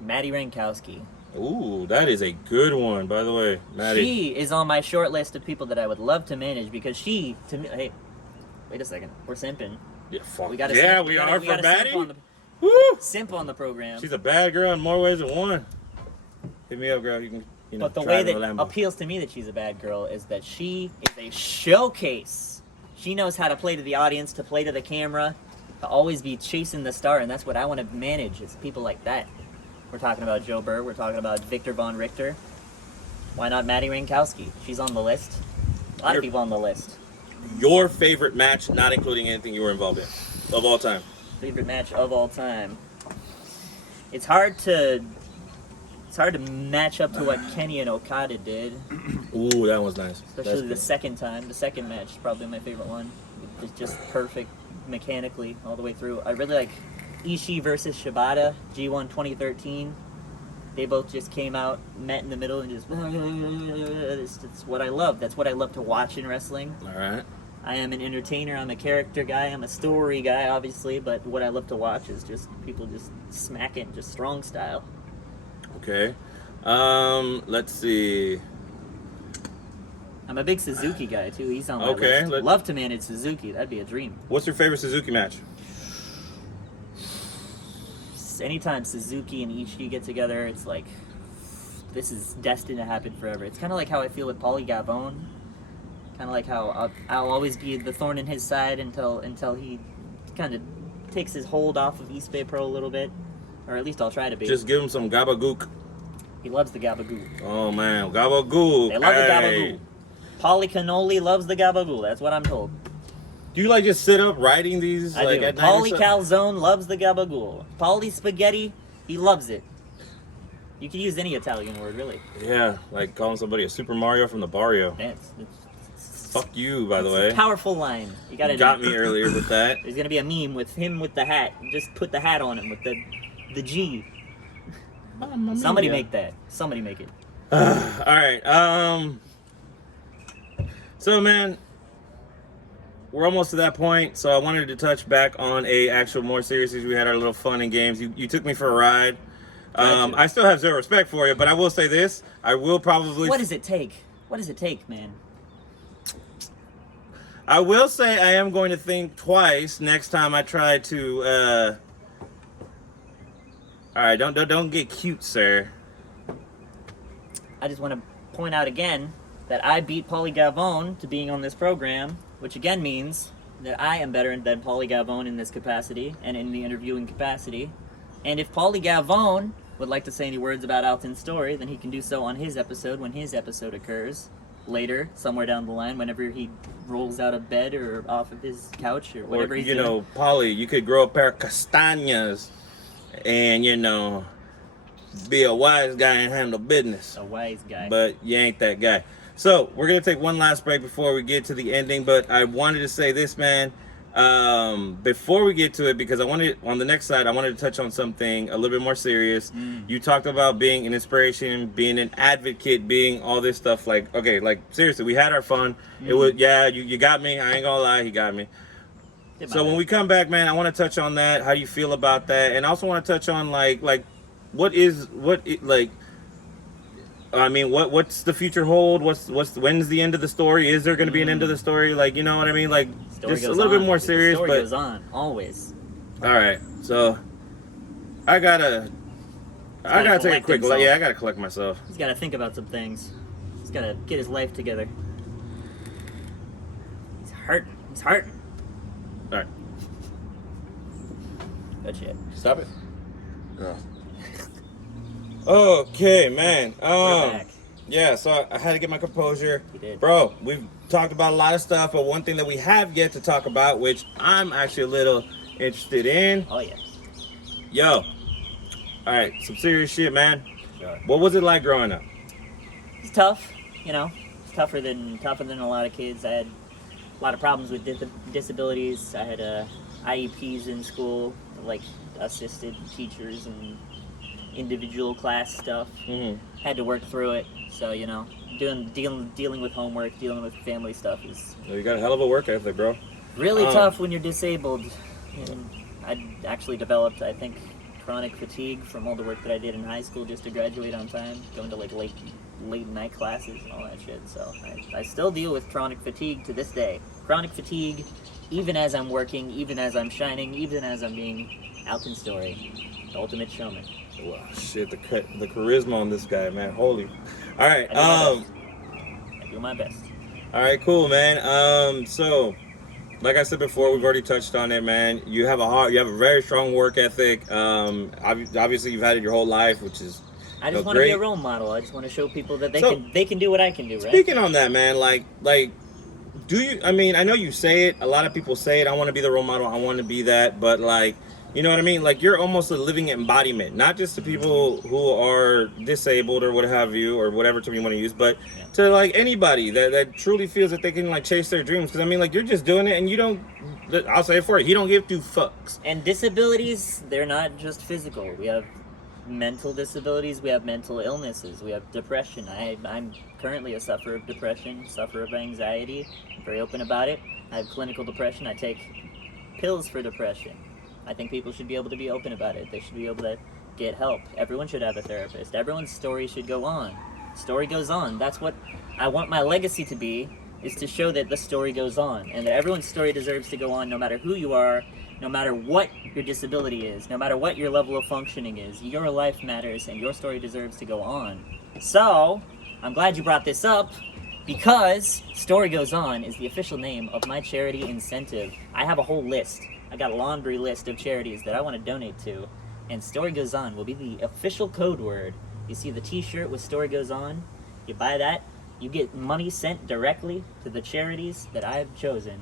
Maddie Rankowski. Ooh, that is a good one, by the way, Maddie. She is on my short list of people that I would love to manage because she, to me, hey, wait a second, we're simping. Yeah, fuck. We gotta yeah, simp, we are for Maddie. Woo! Woo! Simp on the program. She's a bad girl in more ways than one. Hit me up, girl. You can, but the drive way a that Lambo. appeals to me that she's a bad girl is that she is a showcase. She knows how to play to the audience, to play to the camera, to always be chasing the star, and that's what I want to manage is people like that. We're talking about Joe Burr. We're talking about Victor Von Richter. Why not Maddie Rankowski? She's on the list. A lot of people on the list. Your favorite match, not including anything you were involved in, of all time. Favorite match of all time. It's hard to match up to what Kenny and Okada did, Ooh, that was nice. especially the second time. The second match is probably my favorite one. It's just perfect mechanically all the way through. I really like Ishii versus Shibata, G1 2013. They both just came out, met in the middle, and just it's what I love. That's what I love to watch in wrestling. All right. I am an entertainer. I'm a character guy. I'm a story guy, obviously. But what I love to watch is just people just smacking, just strong style. Okay. Let's see. I'm a big Suzuki guy too. He's on my Okay, list. Love to manage Suzuki. That'd be a dream. What's your favorite Suzuki match? Anytime Suzuki and Ishii get together, it's like this is destined to happen forever. It's kind of like how I feel with Paulie Gabon. Kind of like how I'll always be the thorn in his side until he kind of takes his hold off of East Bay Pro a little bit, or at least I'll try to be. Just give him some gabagook. He loves the gabagoo. Oh man, gabagook. They love the Hey. gabagoo. Paulie Cannoli loves the gabagoo. That's what I'm told. Do you like just sit up writing these? I like do. at night or Paulie something? Calzone loves the gabagool. Paulie Spaghetti, he loves it. You can use any Italian word, really. Yeah, like calling somebody a Super Mario from the barrio. Yeah, Fuck you, by the it's way. a powerful line. You gotta Got me earlier with that. There's gonna be a meme with him with the hat. Just put the hat on him with the G. Somebody make that. Somebody make it. All right. So man, we're almost to that point. So I wanted to touch back on a actual more serious issue. We had our little fun and games. You took me for a ride. Gotcha. I still have zero respect for you, but I will say this: I will probably. What does it take? What does it take, man? I will say I am going to think twice next time I try to. All right, don't get cute, sir. I just want to point out again that I beat Paulie Gavone to being on this program, which again means that I am better than Paulie Gavone in this capacity and in the interviewing capacity. And if Paulie Gavone would like to say any words about Alton Story, then he can do so on his episode when his episode occurs later, somewhere down the line, whenever he rolls out of bed or off of his couch or whatever Or, he's you doing. know, Polly, you could grow a pair of castañas and, you know, be a wise guy and handle business. A wise guy. But you ain't that guy. So, we're going to take one last break before we get to the ending. But I wanted to say this, man. Before we get to it, because I wanted, on the next slide, I wanted to touch on something a little bit more serious. You talked about being an inspiration, being an advocate, being all this stuff. Like, okay, like, seriously, we had our fun. It was, yeah, you got me. I ain't gonna lie, he got me. So when we come back, man, I want to touch on that, how you feel about that, and I also want to touch on what's the future hold? When's the end of the story? Is there going to be an end of the story? Like, you know what I mean? Like, Story just a goes little on. bit more The serious, story but goes on, always. all right. So I gotta take a collect quick. himself. Yeah, I gotta collect myself. He's got to think about some things. He's got to get his life together. He's hurting. He's hurting. All right, Good shit. stop it. Yeah. Okay, man. We're back. Yeah, so I had to get my composure. You did. Bro, we've talked about a lot of stuff, but one thing that we have yet to talk about, which I'm actually a little interested in. Oh, yeah. Yo. All right, some serious shit, man. Sure. What was it like growing up? It's tough, you know. It's tougher than a lot of kids. I had a lot of problems with disabilities. I had IEPs in school, like assisted teachers and individual class stuff. Had to work through it. So, you know, dealing with homework, dealing with family stuff is You got a hell of a work ethic, bro. really tough when you're disabled. And I actually developed, I think, chronic fatigue from all the work that I did in high school just to graduate on time, going to like late night classes and all that shit. So I still deal with chronic fatigue to this day. Chronic fatigue, even as I'm working, even as I'm shining, even as I'm being Alton Story, the ultimate showman. Wow, shit, the charisma on this guy, man. Holy. All right. I do my best. All right, cool, man. So, like I said before, we've already touched on it, man. You have a very strong work ethic. Obviously, you've had it your whole life, which is I just want to be a role model. I just want to show people that they can do what I can do, right? Speaking on that, man, like, do you? I mean, I know you say it. A lot of people say it. I want to be the role model. I want to be that. But like, you know what I mean? Like, you're almost a living embodiment, not just to people who are disabled or what have you, or whatever term you want to use, but to like anybody that truly feels that they can like chase their dreams. Because I mean, like, you're just doing it, and you don't. I'll say it for you. You don't give two fucks. And disabilities, they're not just physical. We have mental disabilities, we have mental illnesses, we have depression. I'm currently a sufferer of depression, sufferer of anxiety. I'm very open about it. I have clinical depression. I take pills for depression. I think people should be able to be open about it. They should be able to get help. Everyone should have a therapist. Everyone's story should go on. Story goes on. That's what I want my legacy to be, is to show that the story goes on, and that everyone's story deserves to go on, no matter who you are, no matter what your disability is, no matter what your level of functioning is. Your life matters, and your story deserves to go on. So, I'm glad you brought this up, because Story Goes On is the official name of my charity incentive. I have a whole list. I got a laundry list of charities that I want to donate to, and Story Goes On will be the official code word. You see the t-shirt with Story Goes On, you buy that, you get money sent directly to the charities that I have chosen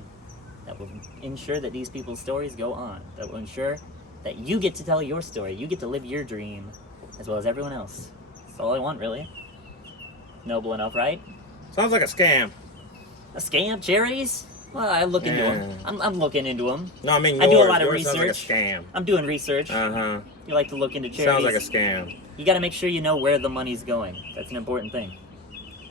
that will ensure that these people's stories go on, that will ensure that you get to tell your story, you get to live your dream, as well as everyone else. That's all I want, really. Noble enough, right? Sounds like a scam. A scam? Charities? Well, I look into them. I'm looking into them. No, I mean, I do a lot of yours sounds like a research. scam. I'm doing research. Uh-huh. You like to look into charities. Sounds like a scam. You got to make sure you know where the money's going. That's an important thing.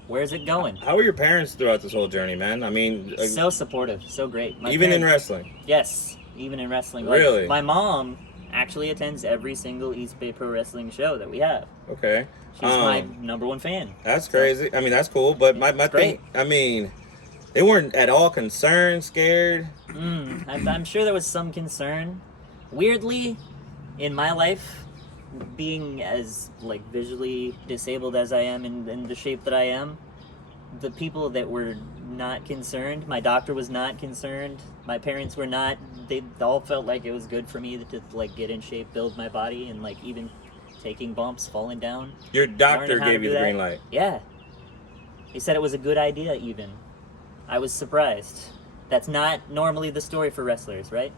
Where's it going? How were your parents throughout this whole journey, man? I mean, So supportive, so great. Even in wrestling? Yes, even in wrestling. Like, Really? my mom actually attends every single East Bay Pro Wrestling show that we have. Okay. She's my number one fan. That's crazy. I mean, that's cool, but my thing, great. I mean, they weren't at all concerned, scared. I'm sure there was some concern. Weirdly, in my life, being as like visually disabled as I am in the shape that I am, the people that were not concerned, my doctor was not concerned, my parents were not, they all felt like it was good for me to like get in shape, build my body, and like even taking bumps, falling down. Your doctor learning how to gave you do the that. green light. Yeah. He said it was a good idea even. I was surprised. That's not normally the story for wrestlers, right?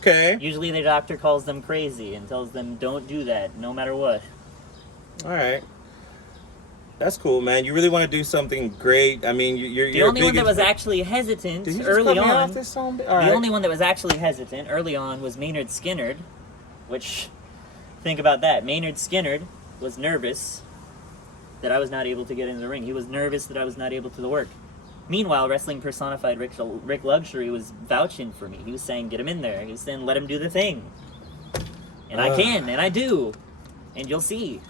Okay. Usually their doctor calls them crazy and tells them don't do that, no matter what. All right. That's cool, man. You really want to do something great. I mean, you're The only a big one that was actually hesitant Did you just early cut me on. off this song? All The right. only one that was actually hesitant early on was Maynard Skinnard, which, think about that. Maynard Skinnard was nervous that I was not able to get in the ring. He was nervous that I was not able to work. Meanwhile, Wrestling Personified Rick Luxury was vouching for me. He was saying, get him in there. He was saying, let him do the thing. And I can, and I do. And you'll see.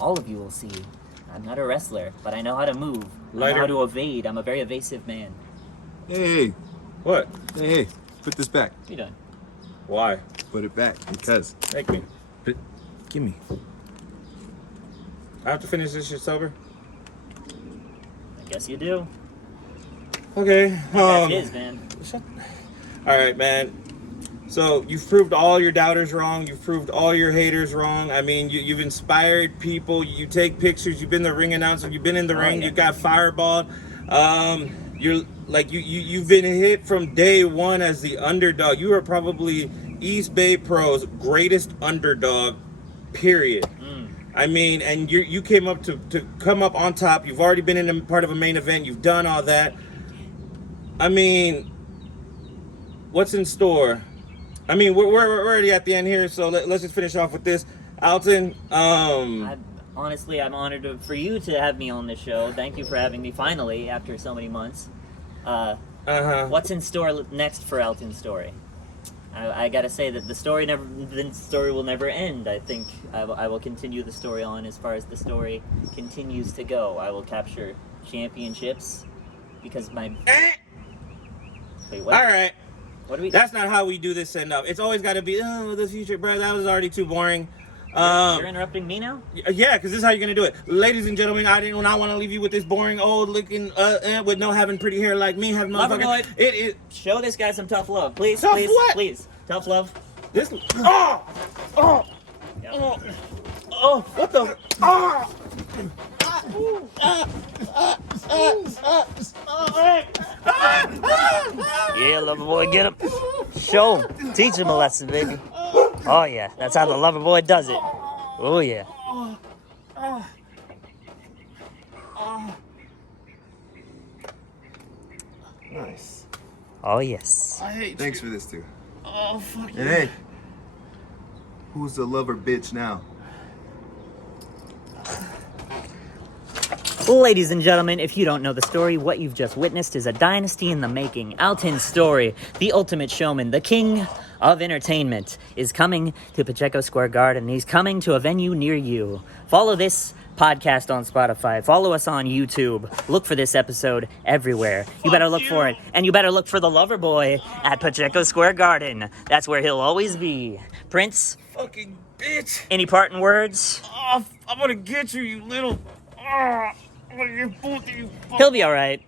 All of you will see. I'm not a wrestler, but I know how to move. I know how to evade. I'm a very evasive man. Hey, What? hey, put this back. What are you doing? Why? Put it back because. Make me. Give me. I have to finish this shit sober? I guess you do. Okay. That's his, man. All right, man. So you've proved all your doubters wrong. You've proved all your haters wrong. I mean, you've inspired people. You take pictures. You've been the ring announcer. You've been in the ring. Yeah. You got fireballed. You're like you've been hit from day one as the underdog. You are probably East Bay Pro's greatest underdog. Period. I mean, and you came up to come up on top. You've already been in a part of a main event. You've done all that. I mean, what's in store? I mean, we're already at the end here, so let's just finish off with this. Alton, Honestly, I'm honored for you to have me on this show. Thank you for having me finally after so many months. What's in store next for Alton Story? I gotta say that the story will never end. I think I will continue the story on as far as the story continues to go. I will capture championships because my. Wait, what? all right. What do we? That's not how we do this enough. It's always got to be, oh, the future, bro. That was already too boring. You're interrupting me now? Yeah, because this is how you're gonna do it, ladies and gentlemen. I did not want to leave you with this boring, old looking, with no having pretty hair like me. Having Loverboy. It is Show this guy some tough love, please. Tough please, what? please. Tough love. this. Oh, oh, Yeah. oh! What the? Oh! Yeah, lover boy, get him. Show him. Teach him a lesson, baby. Oh yeah, that's how the lover boy does it. Oh yeah. Nice. Oh yes. I hate Thanks for this, too. Oh, fuck you. And hey, who's the lover bitch now? Ladies and gentlemen, if you don't know the story, what you've just witnessed is a dynasty in the making. Alton Story, the ultimate showman, the king of entertainment, is coming to Pacheco Square Garden. He's coming to a venue near you. Follow this podcast on Spotify. Follow us on YouTube. Look for this episode everywhere. You better look for it. And you better look for the lover boy at Pacheco Square Garden. That's where he'll always be. Prince, Fucking bitch. any parting words? Oh, I'm gonna get you, you little. Oh, I'm gonna get both of you. He'll be all right.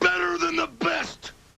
Better than the best.